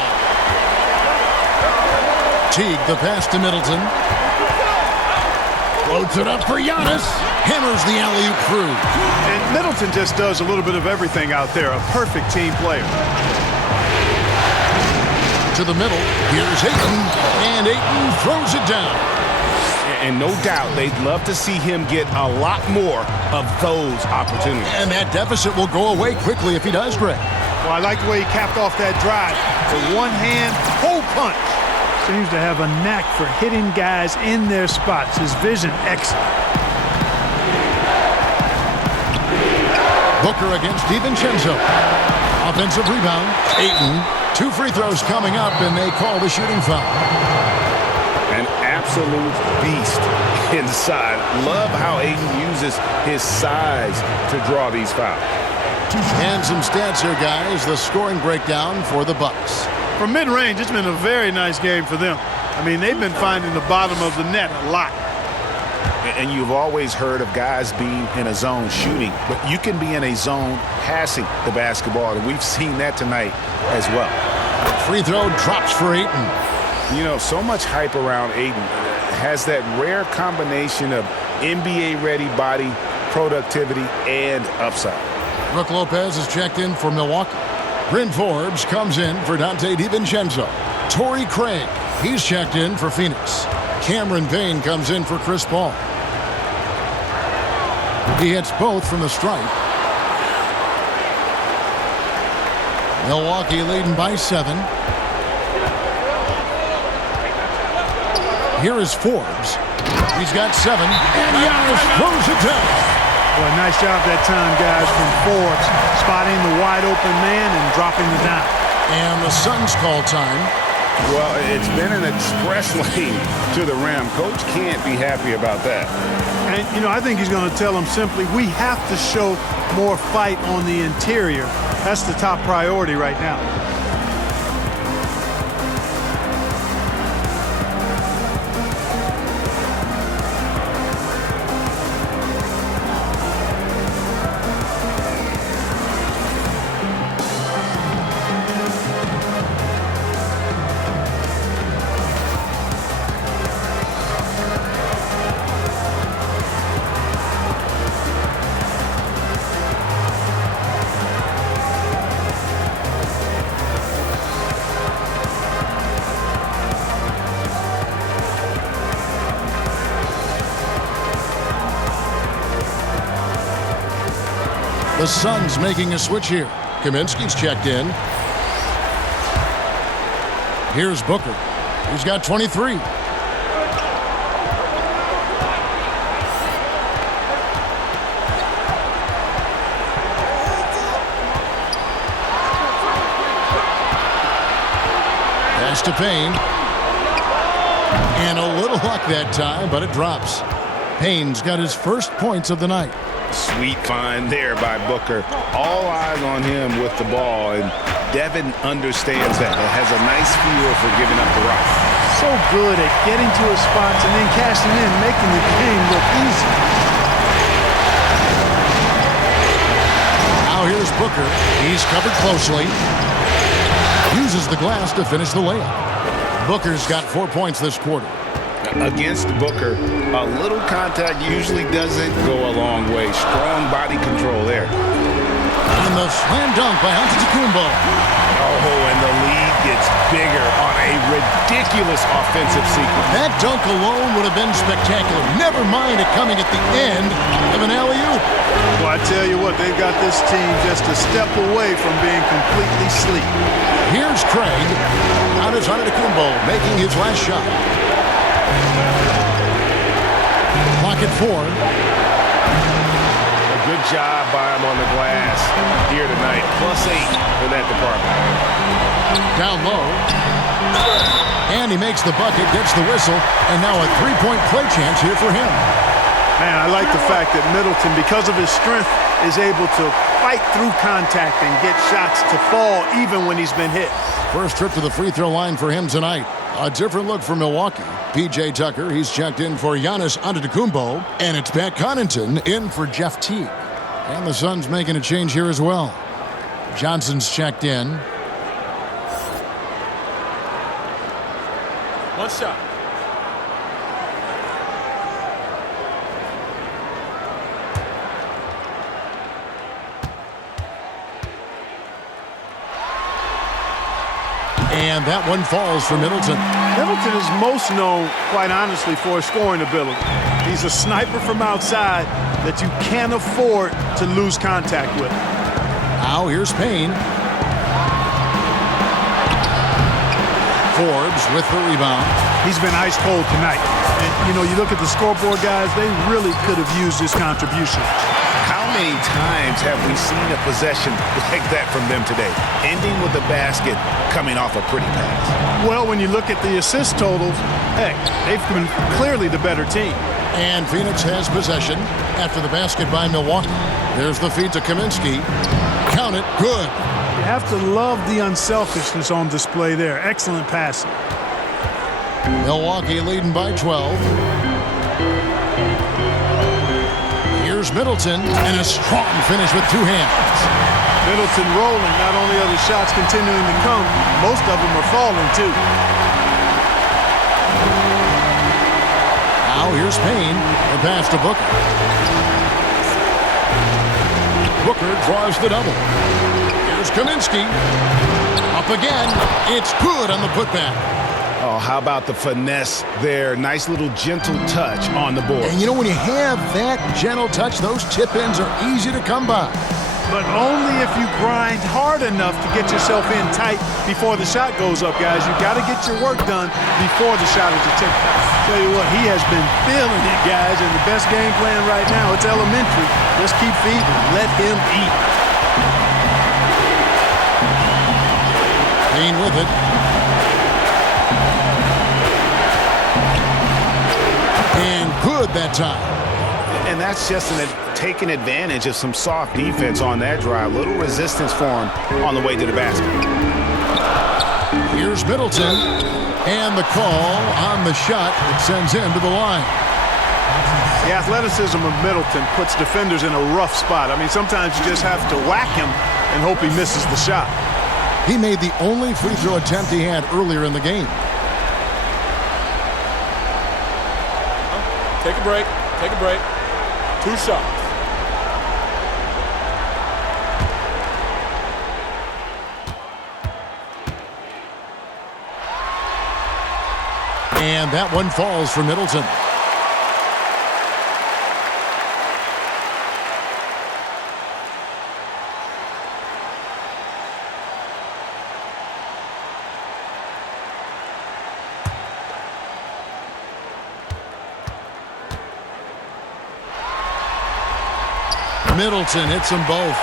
Teague, the pass to Middleton. Floats it up for Giannis. Hammers the alley-oop through. And Middleton just does a little bit of everything out there. A perfect team player. To the middle, here's Ayton, and Ayton throws it down. And no doubt, they'd love to see him get a lot more of those opportunities. And that deficit will go away quickly if he does, Greg. Well, I like the way he capped off that drive. The one-hand hole punch. Seems to have a knack for hitting guys in their spots. His vision, excellent. Booker against DiVincenzo. Offensive rebound. Ayton. 2 free throws coming up, and they call the shooting foul. An absolute beast inside. Love how Ayton uses his size to draw these fouls. And some stats here, guys. The scoring breakdown for the Bucks. From mid-range, it's been a very nice game for them. I mean, they've been finding the bottom of the net a lot. And you've always heard of guys being in a zone shooting, but you can be in a zone passing the basketball, and we've seen that tonight as well. Free throw drops for Ayton. You know, so much hype around Ayton. Has that rare combination of NBA-ready body, productivity, and upside. Brook Lopez is checked in for Milwaukee. Bryn Forbes comes in for Dante DiVincenzo. Torrey Craig, he's checked in for Phoenix. Cameron Payne comes in for Chris Paul. He hits both from the stripe. Milwaukee leading by 7. Here is Forbes. He's got 7. And Giannis throws it down. Well, nice job that time, guys, from Forbes, spotting the wide-open man and dropping the dime. And the Suns call time. Well, it's been an express lane to the rim. Coach can't be happy about that. And, you know, I think he's going to tell them simply, we have to show more fight on the interior. That's the top priority right now. The Suns making a switch here. Kaminsky's checked in. Here's Booker. He's got 23. Pass to Payne. And a little luck that time, but it drops. Payne's got his first points of the night. Sweet find there by Booker. All eyes on him with the ball, and Devin understands that. It has a nice feel for giving up the rock. So good at getting to his spots and then cashing in, making the game look easy. Now here's Booker. He's covered closely. Uses the glass to finish the layup. Booker's got 4 points this quarter. Against Booker, a little contact usually doesn't go a long way. Strong body control there. And the slam dunk by Antetokounmpo. Oh, and the lead gets bigger on a ridiculous offensive sequence. That dunk alone would have been spectacular. Never mind it coming at the end of an alley-oop. Well, I tell you what, they've got this team just a step away from being completely asleep. Here's Craig. Out is Antetokounmpo making his last shot. Clock at 4. Good job by him on the glass here tonight. +8 in that department. Down low. And he makes the bucket, gets the whistle, and now a three-point play chance here for him. Man, I like the fact that Middleton, because of his strength, is able to fight through contact and get shots to fall even when he's been hit. First trip to the free throw line for him tonight. A different look for Milwaukee. P.J. Tucker, he's checked in for Giannis Antetokounmpo, and it's Pat Connaughton in for Jeff Teague. And the Suns making a change here as well. Johnson's checked in. One shot. And that one falls for Middleton. Middleton is most known, quite honestly, for his scoring ability. He's a sniper from outside that you can't afford to lose contact with. Now here's Payne. Forbes with the rebound. He's been ice cold tonight. And, you know, you look at the scoreboard, guys, they really could have used his contribution. How many times have we seen a possession like that from them today? Ending with a basket coming off a pretty pass. Well, when you look at the assist totals, heck, they've been clearly the better team. And Phoenix has possession after the basket by Milwaukee. There's the feed to Kaminsky. Count it, good. You have to love the unselfishness on display there. Excellent passing. Milwaukee leading by 12. Here's Middleton, and a strong finish with two hands. Middleton rolling. Not only are the shots continuing to come, most of them are falling too. Now here's Payne. The pass to Booker. Booker draws the double. Here's Kaminsky. Up again. It's good on the putback. Oh, how about the finesse there? Nice little gentle touch on the board. And you know, when you have that gentle touch, those tip-ins are easy to come by. But only if you grind hard enough to get yourself in tight before the shot goes up, guys. You got to get your work done before the shot is attempted. Tell you what, he has been feeling it, guys, and the best game plan right now, it's elementary. Just keep feeding. Let him eat. Payne with it. And good that time. And that's just taking advantage of some soft defense on that drive. Little resistance for him on the way to the basket. Here's Middleton. And the call on the shot that sends him to the line. The athleticism of Middleton puts defenders in a rough spot. I mean, sometimes you just have to whack him and hope he misses the shot. He made the only free throw attempt he had earlier in the game. Take a break. Take a break. 2 shots. And that one falls for Middleton. Middleton hits them both.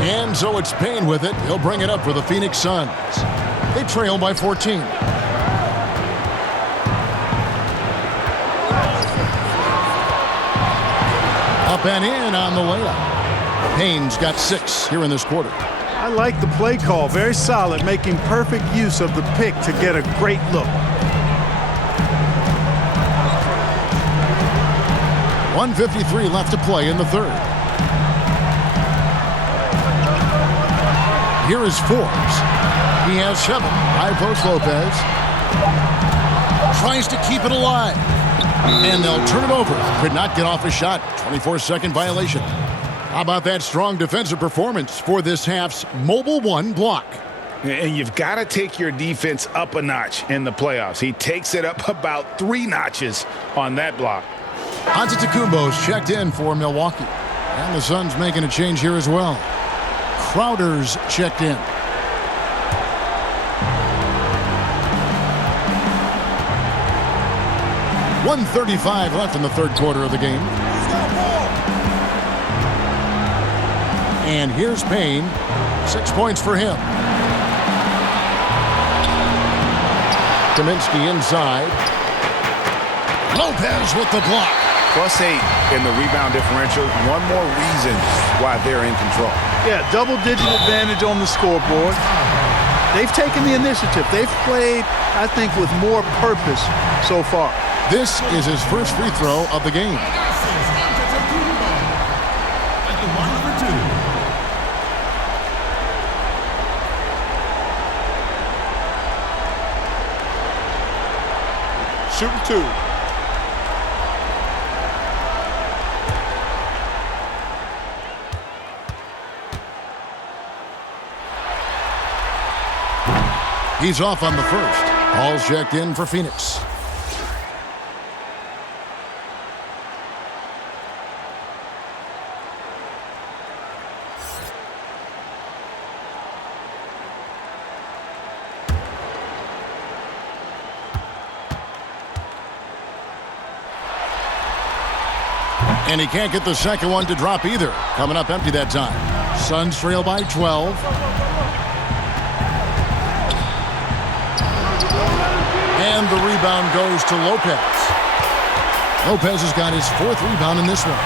And so it's Payne with it. He'll bring it up for the Phoenix Suns. They trail by 14. Up and in on the layup. Payne's got 6 here in this quarter. I like the play call. Very solid, making perfect use of the pick to get a great look. 1:53 left to play in the third. Here is Forbes. He has 7. High post Lopez. Tries to keep it alive. And they'll turn it over. Could not get off a shot. 24-second violation. How about that strong defensive performance for this half's Mobile One block? And you've got to take your defense up a notch in the playoffs. He takes it up about 3 notches on that block. Antetokounmpo's checked in for Milwaukee. And the Suns making a change here as well. Crowder's checked in. 1:35 left in the third quarter of the game. And here's Payne. 6 points for him. Kaminsky inside. Lopez with the block. +8 in the rebound differential. One more reason why they're in control. Yeah, double-digit advantage on the scoreboard. They've taken the initiative. They've played, I think, with more purpose so far. This is his first free throw of the game. Shooting 2. He's off on the first. Ball's checked in for Phoenix. And he can't get the second one to drop either. Coming up empty that time. Suns trail by 12. And the rebound goes to Lopez. Lopez has got his 4th rebound in this one.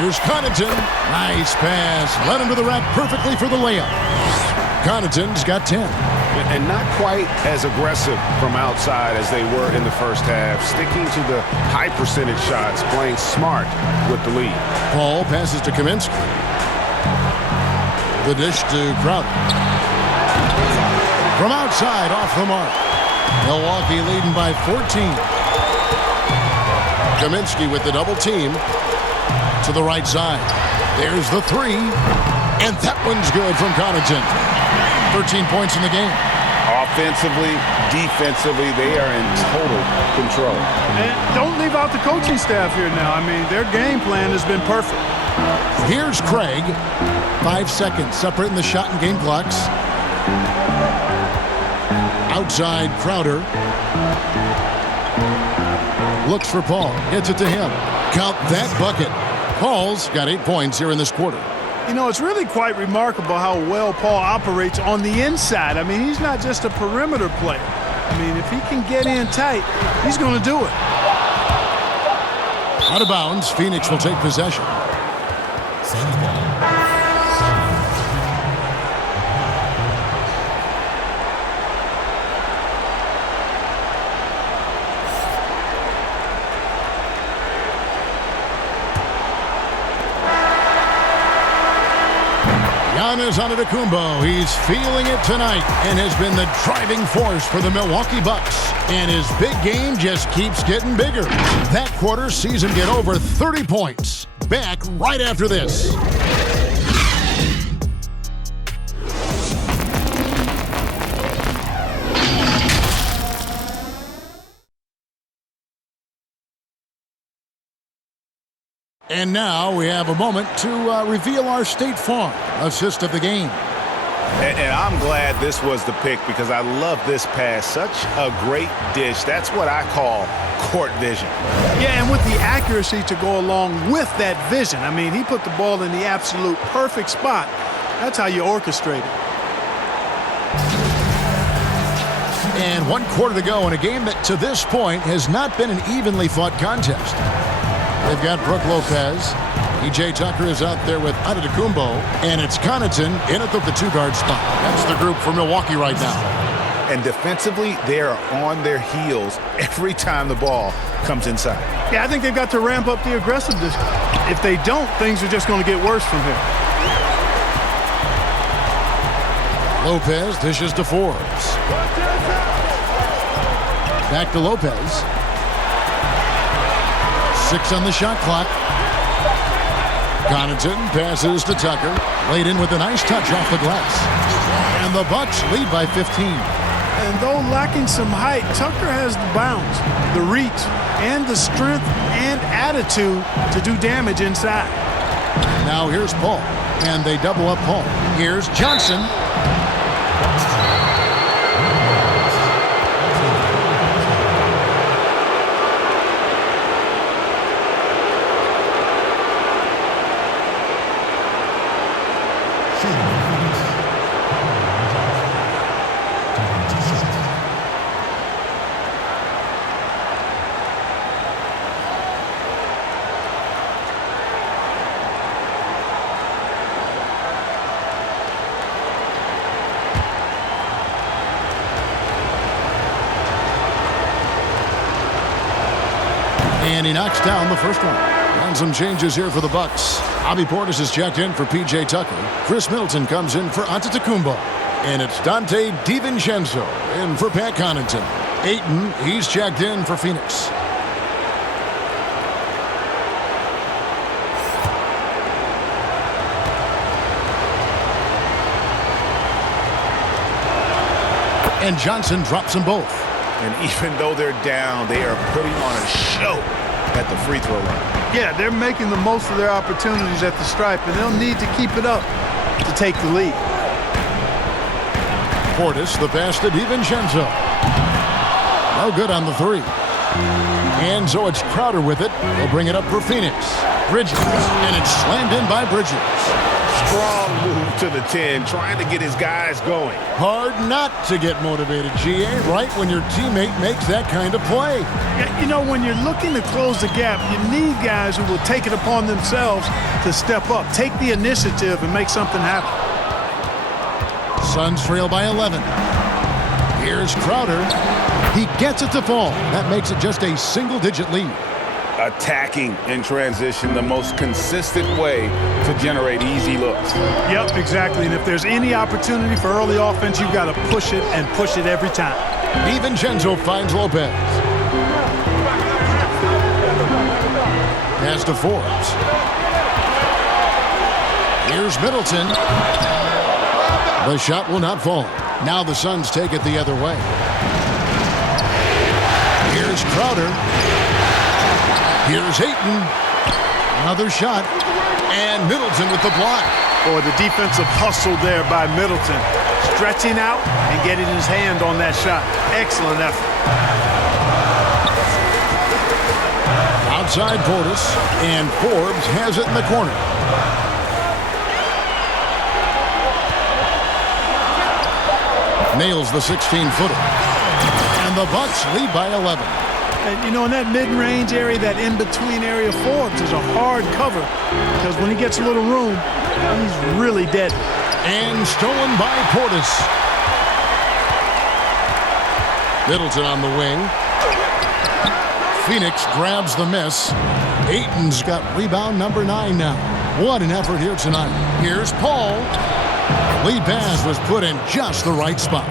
Here's Connaughton. Nice pass. Led him to the rack perfectly for the layup. Connaughton's got 10. And not quite as aggressive from outside as they were in the first half. Sticking to the high percentage shots, playing smart with the lead. Paul passes to Kaminsky. The dish to Crowder. From outside, off the mark. Milwaukee leading by 14. Kaminsky with the double team to the right side. There's the 3. And that one's good from Connaughton. 13 points in the game. Offensively, defensively, they are in total control. And don't leave out the coaching staff here now. I mean, their game plan has been perfect. Here's Craig. 5 seconds separating the shot and game clocks. Outside Crowder. Looks for Paul. Hits it to him. Count that bucket. Paul's got 8 points here in this quarter. You know, it's really quite remarkable how well Paul operates on the inside. I mean, he's not just a perimeter player. I mean, if he can get in tight, he's going to do it. Out of bounds, Phoenix will take possession. Giannis Antetokounmpo, he's feeling it tonight and has been the driving force for the Milwaukee Bucks. And his big game just keeps getting bigger. That quarter sees him get over 30 points. Back right after this. And now we have a moment to reveal our State Farm assist of the game. And I'm glad this was the pick because I love this pass. Such a great dish. That's what I call court vision. Yeah, and with the accuracy to go along with that vision. I mean, he put the ball in the absolute perfect spot. That's how you orchestrate it. And 1 quarter to go in a game that to this point has not been an evenly fought contest. They've got Brook Lopez. E.J. Tucker is out there with Antetokounmpo. And it's Connaughton in at the 2-guard spot. That's the group for Milwaukee right now. And defensively, they are on their heels every time the ball comes inside. Yeah, I think they've got to ramp up the aggressiveness. If they don't, things are just going to get worse from here. Lopez dishes to Forbes. Back to Lopez. 6 on the shot clock. Connaughton passes to Tucker. Laid in with a nice touch off the glass. And the Bucks lead by 15. And though lacking some height, Tucker has the bounce, the reach, and the strength and attitude to do damage inside. Now here's Paul. And they double up Paul. Here's Johnson. And he knocks down the first one. And some changes here for the Bucks. Bobby Portis is checked in for P.J. Tucker. Chris Middleton comes in for Antetokounmpo. And it's Dante DiVincenzo in for Pat Connaughton. Ayton, he's checked in for Phoenix. And Johnson drops them both. And even though they're down, they are putting on a show at the free throw line. Yeah, they're making the most of their opportunities at the stripe, and they'll need to keep it up to take the lead. Portis, the pass to DiVincenzo. No good on the three. And so it's Crowder with it. They'll bring it up for Phoenix. Bridges, and it's slammed in by Bridges. Strong move to the 10, trying to get his guys going. Hard not to get motivated, GA, right when your teammate makes that kind of play. Yeah, you know, when you're looking to close the gap, you need guys who will take it upon themselves to step up, take the initiative, and make something happen. Suns trail by 11. Here's Crowder. He gets it to fall. That makes it just a single-digit lead. Attacking in transition, the most consistent way to generate easy looks. Yep, exactly. And if there's any opportunity for early offense, you've got to push it and push it every time. DiVincenzo finds Lopez. Pass to Forbes. Here's Middleton. The shot will not fall. Now the Suns take it the other way. Here's Crowder. Here's Ayton. Another shot. And Middleton with the block. Boy, the defensive hustle there by Middleton. Stretching out and getting his hand on that shot. Excellent effort. Outside Portis. And Forbes has it in the corner. Nails the 16-footer. And the Bucks lead by 11. And, you know, in that mid-range area, that in-between area, Forbes is a hard cover because when he gets a little room, he's really dead. And stolen by Portis. Middleton on the wing. Phoenix grabs the miss. Ayton's got rebound number 9 now. What an effort here tonight. Here's Paul. Lead pass was put in just the right spot.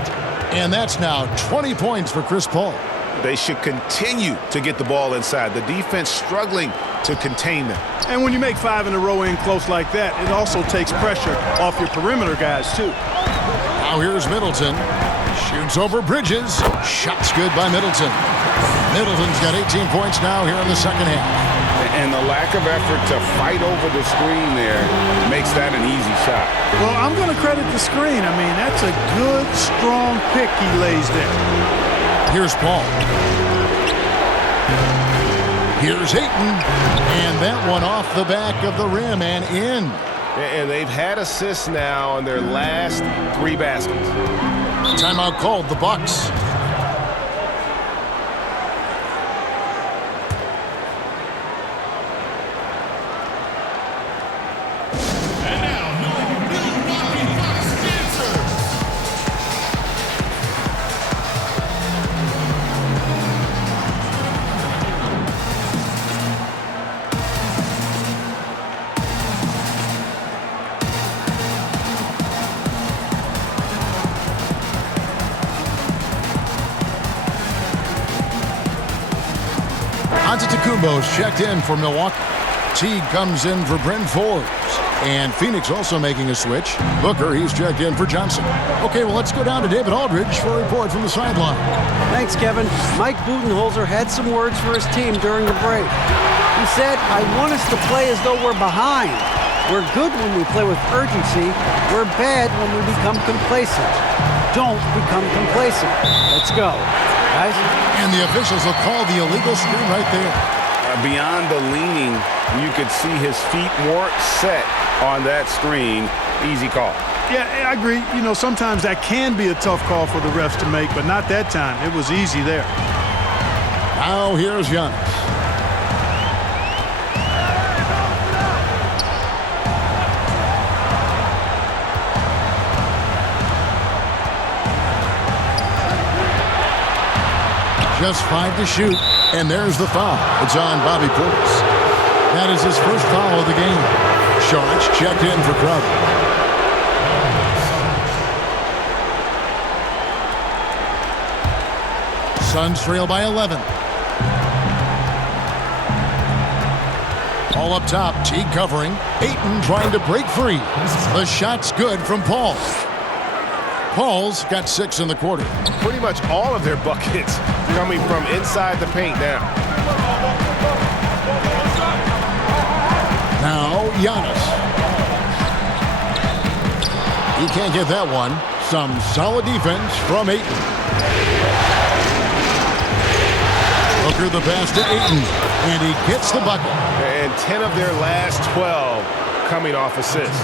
And that's now 20 points for Chris Paul. They should continue to get the ball inside. The defense struggling to contain them. And when you make 5 in a row in close like that, it also takes pressure off your perimeter guys, too. Now here's Middleton. Shoots over Bridges. Shot's good by Middleton. Middleton's got 18 points now here in the second half. And the lack of effort to fight over the screen there makes that an easy shot. Well, I'm going to credit the screen. I mean, that's a good, strong pick he lays there. Here's Paul. Here's Ayton. And that one off the back of the rim and in. And they've had assists now on their last 3 baskets. Timeout called, the Bucks. Antetokounmpo's checked in for Milwaukee. Teague comes in for Bryn Forbes. And Phoenix also making a switch. Booker, he's checked in for Johnson. Okay, well, let's go down to David Aldridge for a report from the sideline. Thanks, Kevin. Mike Budenholzer had some words for his team during the break. He said, I want us to play as though we're behind. We're good when we play with urgency. We're bad when we become complacent. Don't become complacent. Let's go. Guys. And the officials will call the illegal screen right there. Beyond the leaning, you could see his feet weren't set on that screen. Easy call. Yeah, I agree. You know, sometimes that can be a tough call for the refs to make, but not that time. It was easy there. Now here's Giannis. Just 5 to shoot. And there's the foul. It's on Bobby Portis. That is his first foul of the game. Sharks checked in for Crowder. Suns trail by 11. All up top, Teague covering. Ayton trying to break free. The shot's good from Paul. Paul's got 6 in the quarter. Pretty much all of their buckets coming from inside the paint now. Now, Giannis. He can't get that one. Some solid defense from Ayton. Booker the pass to Ayton, and he gets the bucket. And 10 of their last 12 coming off assists.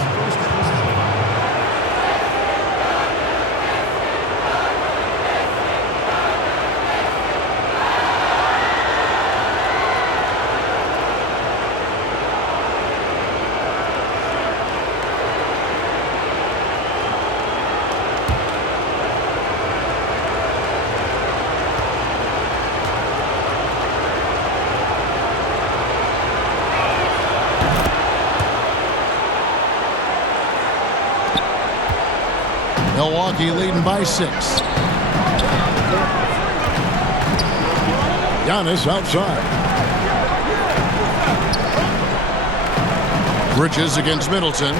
Milwaukee leading by 6. Giannis outside. Bridges against Middleton.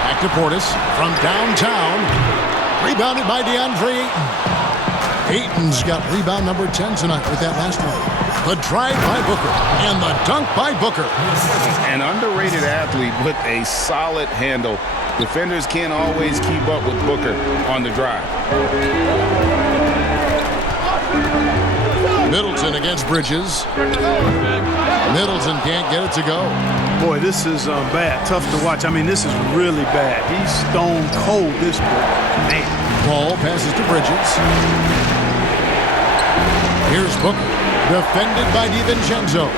Back to Portis from downtown. Rebounded by DeAndre Ayton. Ayton's got rebound number 10 tonight with that last one. The drive by Booker and the dunk by Booker. An underrated athlete with a solid handle. Defenders can't always keep up with Booker on the drive. Middleton against Bridges. Middleton can't get it to go. Boy, this is bad. Tough to watch. I mean, this is really bad. He's stone cold, this boy. Man. Paul passes to Bridges. Here's Booker. Defended by DiVincenzo.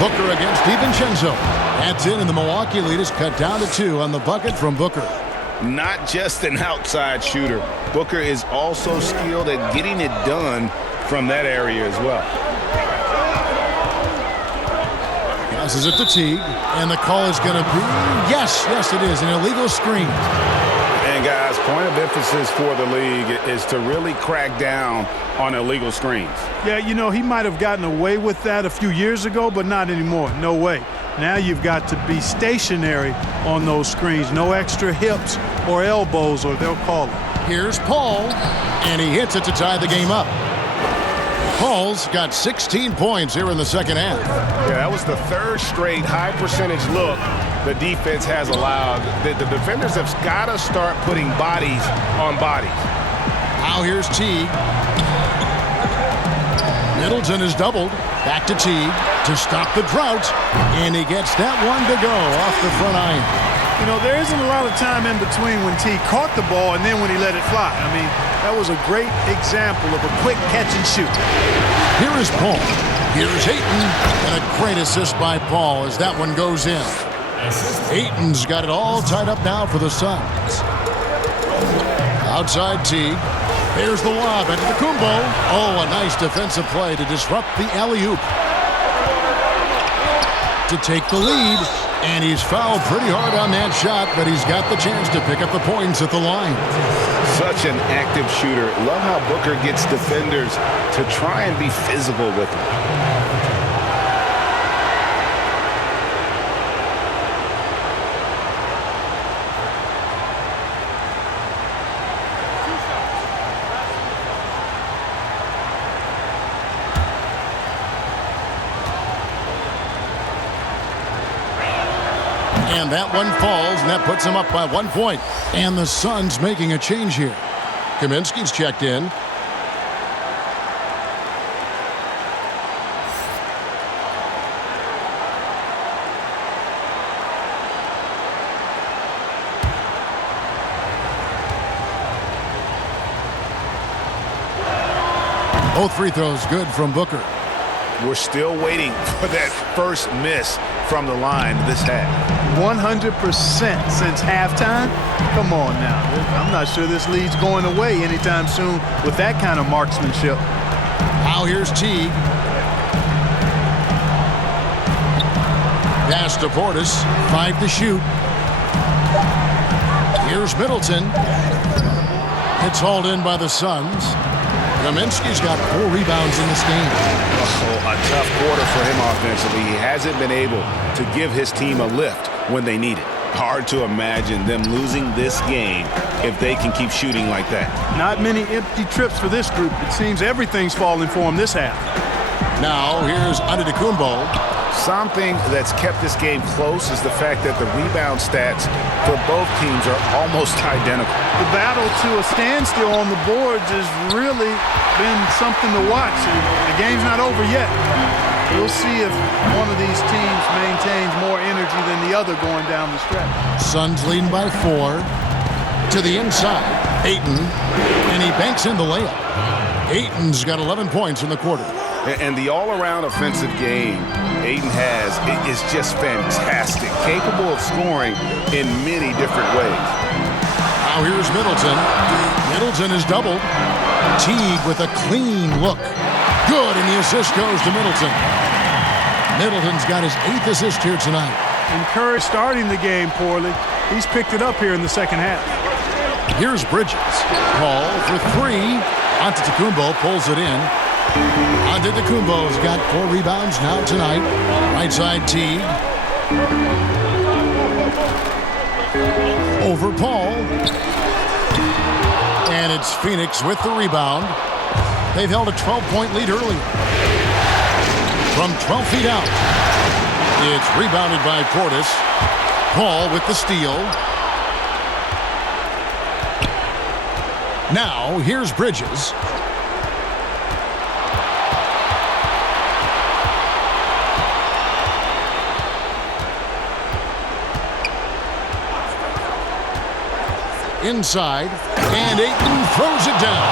Booker against DiVincenzo. That's in, and the Milwaukee lead is cut down to 2 on the bucket from Booker. Not just an outside shooter. Booker is also skilled at getting it done from that area as well. Passes it to Teague, and the call is going to be, yes, it is, an illegal screen. And guys, point of emphasis for the league is to really crack down on illegal screens. Yeah, you know, he might have gotten away with that a few years ago, but not anymore. No way. Now you've got to be stationary on those screens. No extra hips or elbows, or they'll call it. Here's Paul, and he hits it to tie the game up. Paul's got 16 points here in the second half. Yeah, that was the third straight high percentage look the defense has allowed. The defenders have got to start putting bodies on bodies. Now here's Teague. Middleton is doubled. Back to Teague to stop the drought. And he gets that one to go off the front iron. You know, there isn't a lot of time in between when Teague caught the ball and then when he let it fly. I mean, that was a great example of a quick catch and shoot. Here is Paul. Here's Ayton. And a great assist by Paul as that one goes in. Ayton's got it all tied up now for the Suns. Outside Teague. Here's the lob into the Kumbo. Oh, a nice defensive play to disrupt the alley-oop. To take the lead. And he's fouled pretty hard on that shot, but he's got the chance to pick up the points at the line. Such an active shooter. Love how Booker gets defenders to try and be physical with him. And that one falls, and that puts him up by 1 point. And the Suns making a change here. Kaminsky's checked in. Both free throws good from Booker. We're still waiting for that first miss from the line this half. 100% since halftime? Come on now. I'm not sure this lead's going away anytime soon with that kind of marksmanship. Now here's Teague. Pass to Portis. 5 to shoot. Here's Middleton. It's hauled in by the Suns. Kaminsky's got 4 rebounds in this game. Oh, a tough quarter for him offensively. He hasn't been able to give his team a lift when they need it. Hard to imagine them losing this game if they can keep shooting like that. Not many empty trips for this group. It seems everything's falling for them this half. Now here's Antetokounmpo. Something that's kept this game close is the fact that the rebound stats for both teams are almost identical. The battle to a standstill on the boards has really been something to watch. The game's not over yet. We'll see if one of these teams maintains more energy than the other going down the stretch. Suns leading by 4. To the inside, Ayton, and he banks in the layup. Ayton's got 11 points in the quarter. And the all-around offensive game Ayton has is just fantastic, capable of scoring in many different ways. Now here's Middleton. Middleton is doubled. Teague with a clean look. Good, and the assist goes to Middleton. Middleton's got his 8th assist here tonight. And Curry starting the game poorly. He's picked it up here in the second half. Here's Bridges. Paul for 3. Antetokounmpo pulls it in. Antetokounmpo's got 4 rebounds now tonight. Right side Teague. Over Paul. And it's Phoenix with the rebound. They've held a 12-point lead earlier. From 12 feet out. It's rebounded by Portis. Paul with the steal. Now, here's Bridges. Inside, and Ayton throws it down.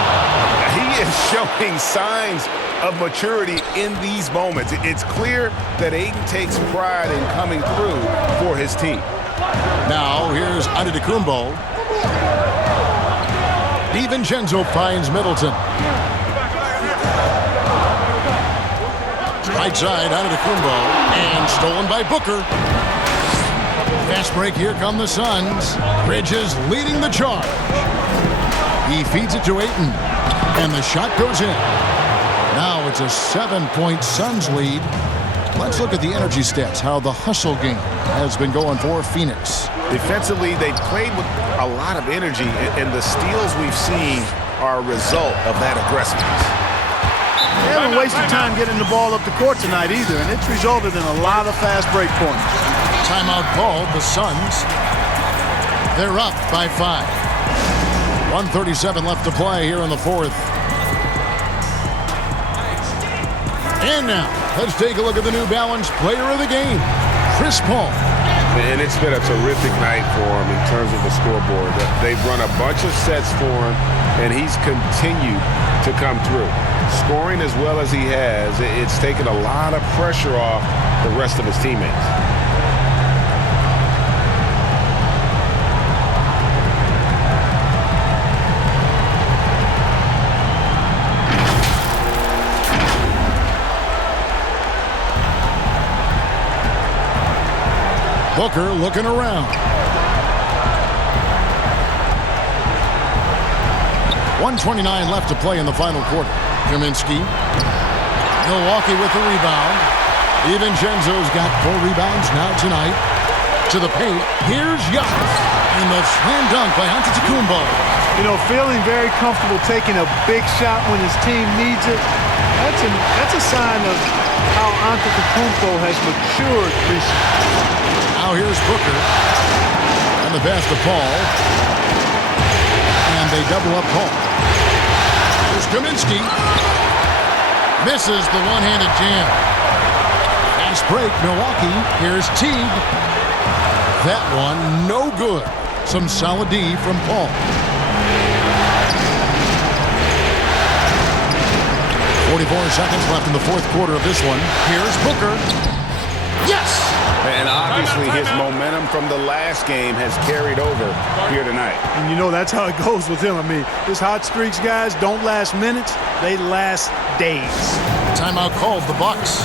He is showing signs of maturity in these moments. It's clear that Ayton takes pride in coming through for his team. Now, here's Antetokounmpo. DiVincenzo finds Middleton. Right side, Antetokounmpo, and stolen by Booker. Fast break, here come the Suns. Bridges leading the charge. He feeds it to Ayton, and the shot goes in. Now it's a 7-point Suns lead. Let's look at the energy stats, how the hustle game has been going for Phoenix. Defensively, they played with a lot of energy, and the steals we've seen are a result of that aggressiveness. They haven't wasted time getting the ball up the court tonight either, and it's resulted in a lot of fast break points. Timeout called, the Suns. They're up by 5. 1:37 left to play here in the 4th. And now, let's take a look at the New Balance player of the game, Chris Paul. And it's been a terrific night for him in terms of the scoreboard. They've run a bunch of sets for him, and he's continued to come through. Scoring as well as he has, it's taken a lot of pressure off the rest of his teammates. Booker looking around. 1:29 left to play in the final quarter. Kaminsky. Milwaukee with the rebound. DiVincenzo's got 4 rebounds now tonight. To the paint. Here's Giannis. And the slam dunk by Antetokounmpo. You know, feeling very comfortable taking a big shot when his team needs it. That's a sign of how Antetokounmpo has matured recently. Now here's Booker. And the pass to Paul. And they double up Paul. Here's Kaminsky. Misses the one-handed jam. Fast break, Milwaukee. Here's Teague. That one, no good. Some solid D from Paul. 44 seconds left in the fourth quarter of this one. Here's Booker. Yes! And obviously his momentum from the last game has carried over here tonight. And you know that's how it goes with him. I mean, his hot streaks, guys, don't last minutes. They last days. Timeout called the Bucks.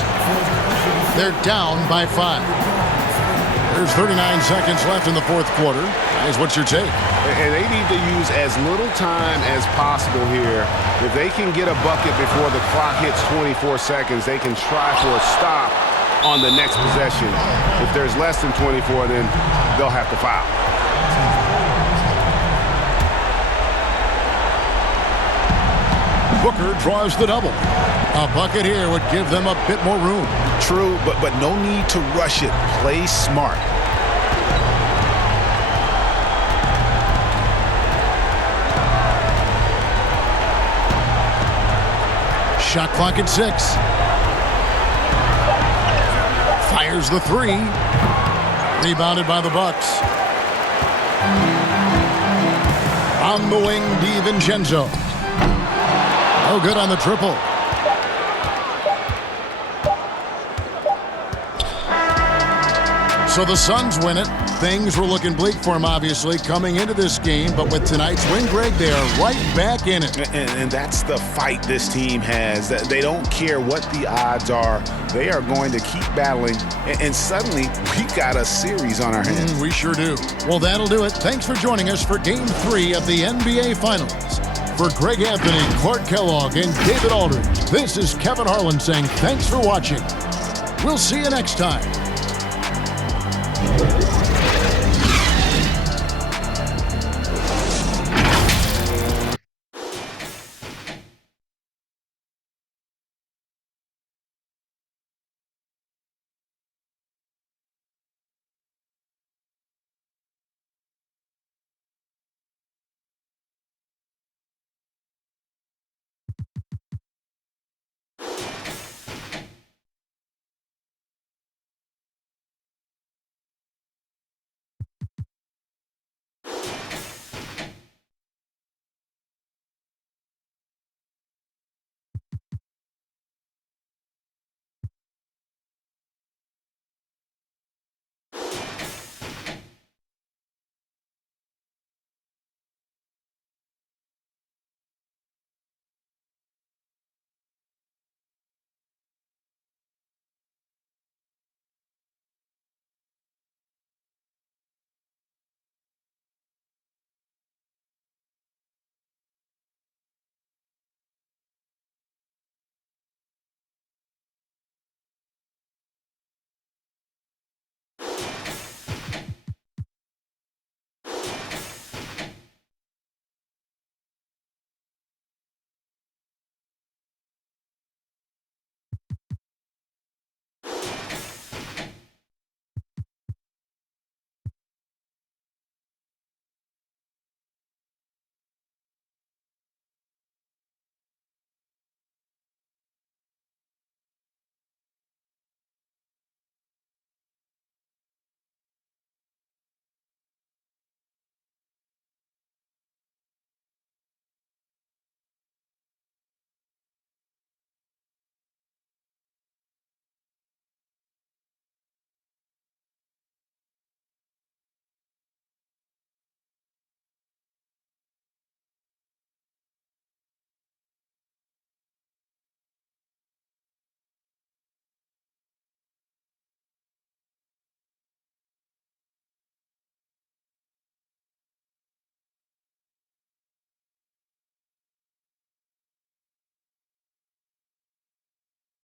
They're down by 5. There's 39 seconds left in the fourth quarter. Guys, what's your take? And they need to use as little time as possible here. If they can get a bucket before the clock hits 24 seconds, they can try for a stop on the next possession. If there's less than 24, then they'll have to foul. Booker draws the double. A bucket here would give them a bit more room. True, but no need to rush it. Play smart. Shot clock at 6. Fires the 3. Rebounded by the Bucks. On the wing, DiVincenzo. No good on the triple. So the Suns win it. Things were looking bleak for them, obviously, coming into this game. But with tonight's win, Greg, they are right back in it. And that's the fight this team has. They don't care what the odds are. They are going to keep battling. And suddenly, we got a series on our hands. We sure do. Well, that'll do it. Thanks for joining us for Game 3 of the NBA Finals. For Greg Anthony, Clark Kellogg, and David Aldridge, this is Kevin Harlan saying thanks for watching. We'll see you next time.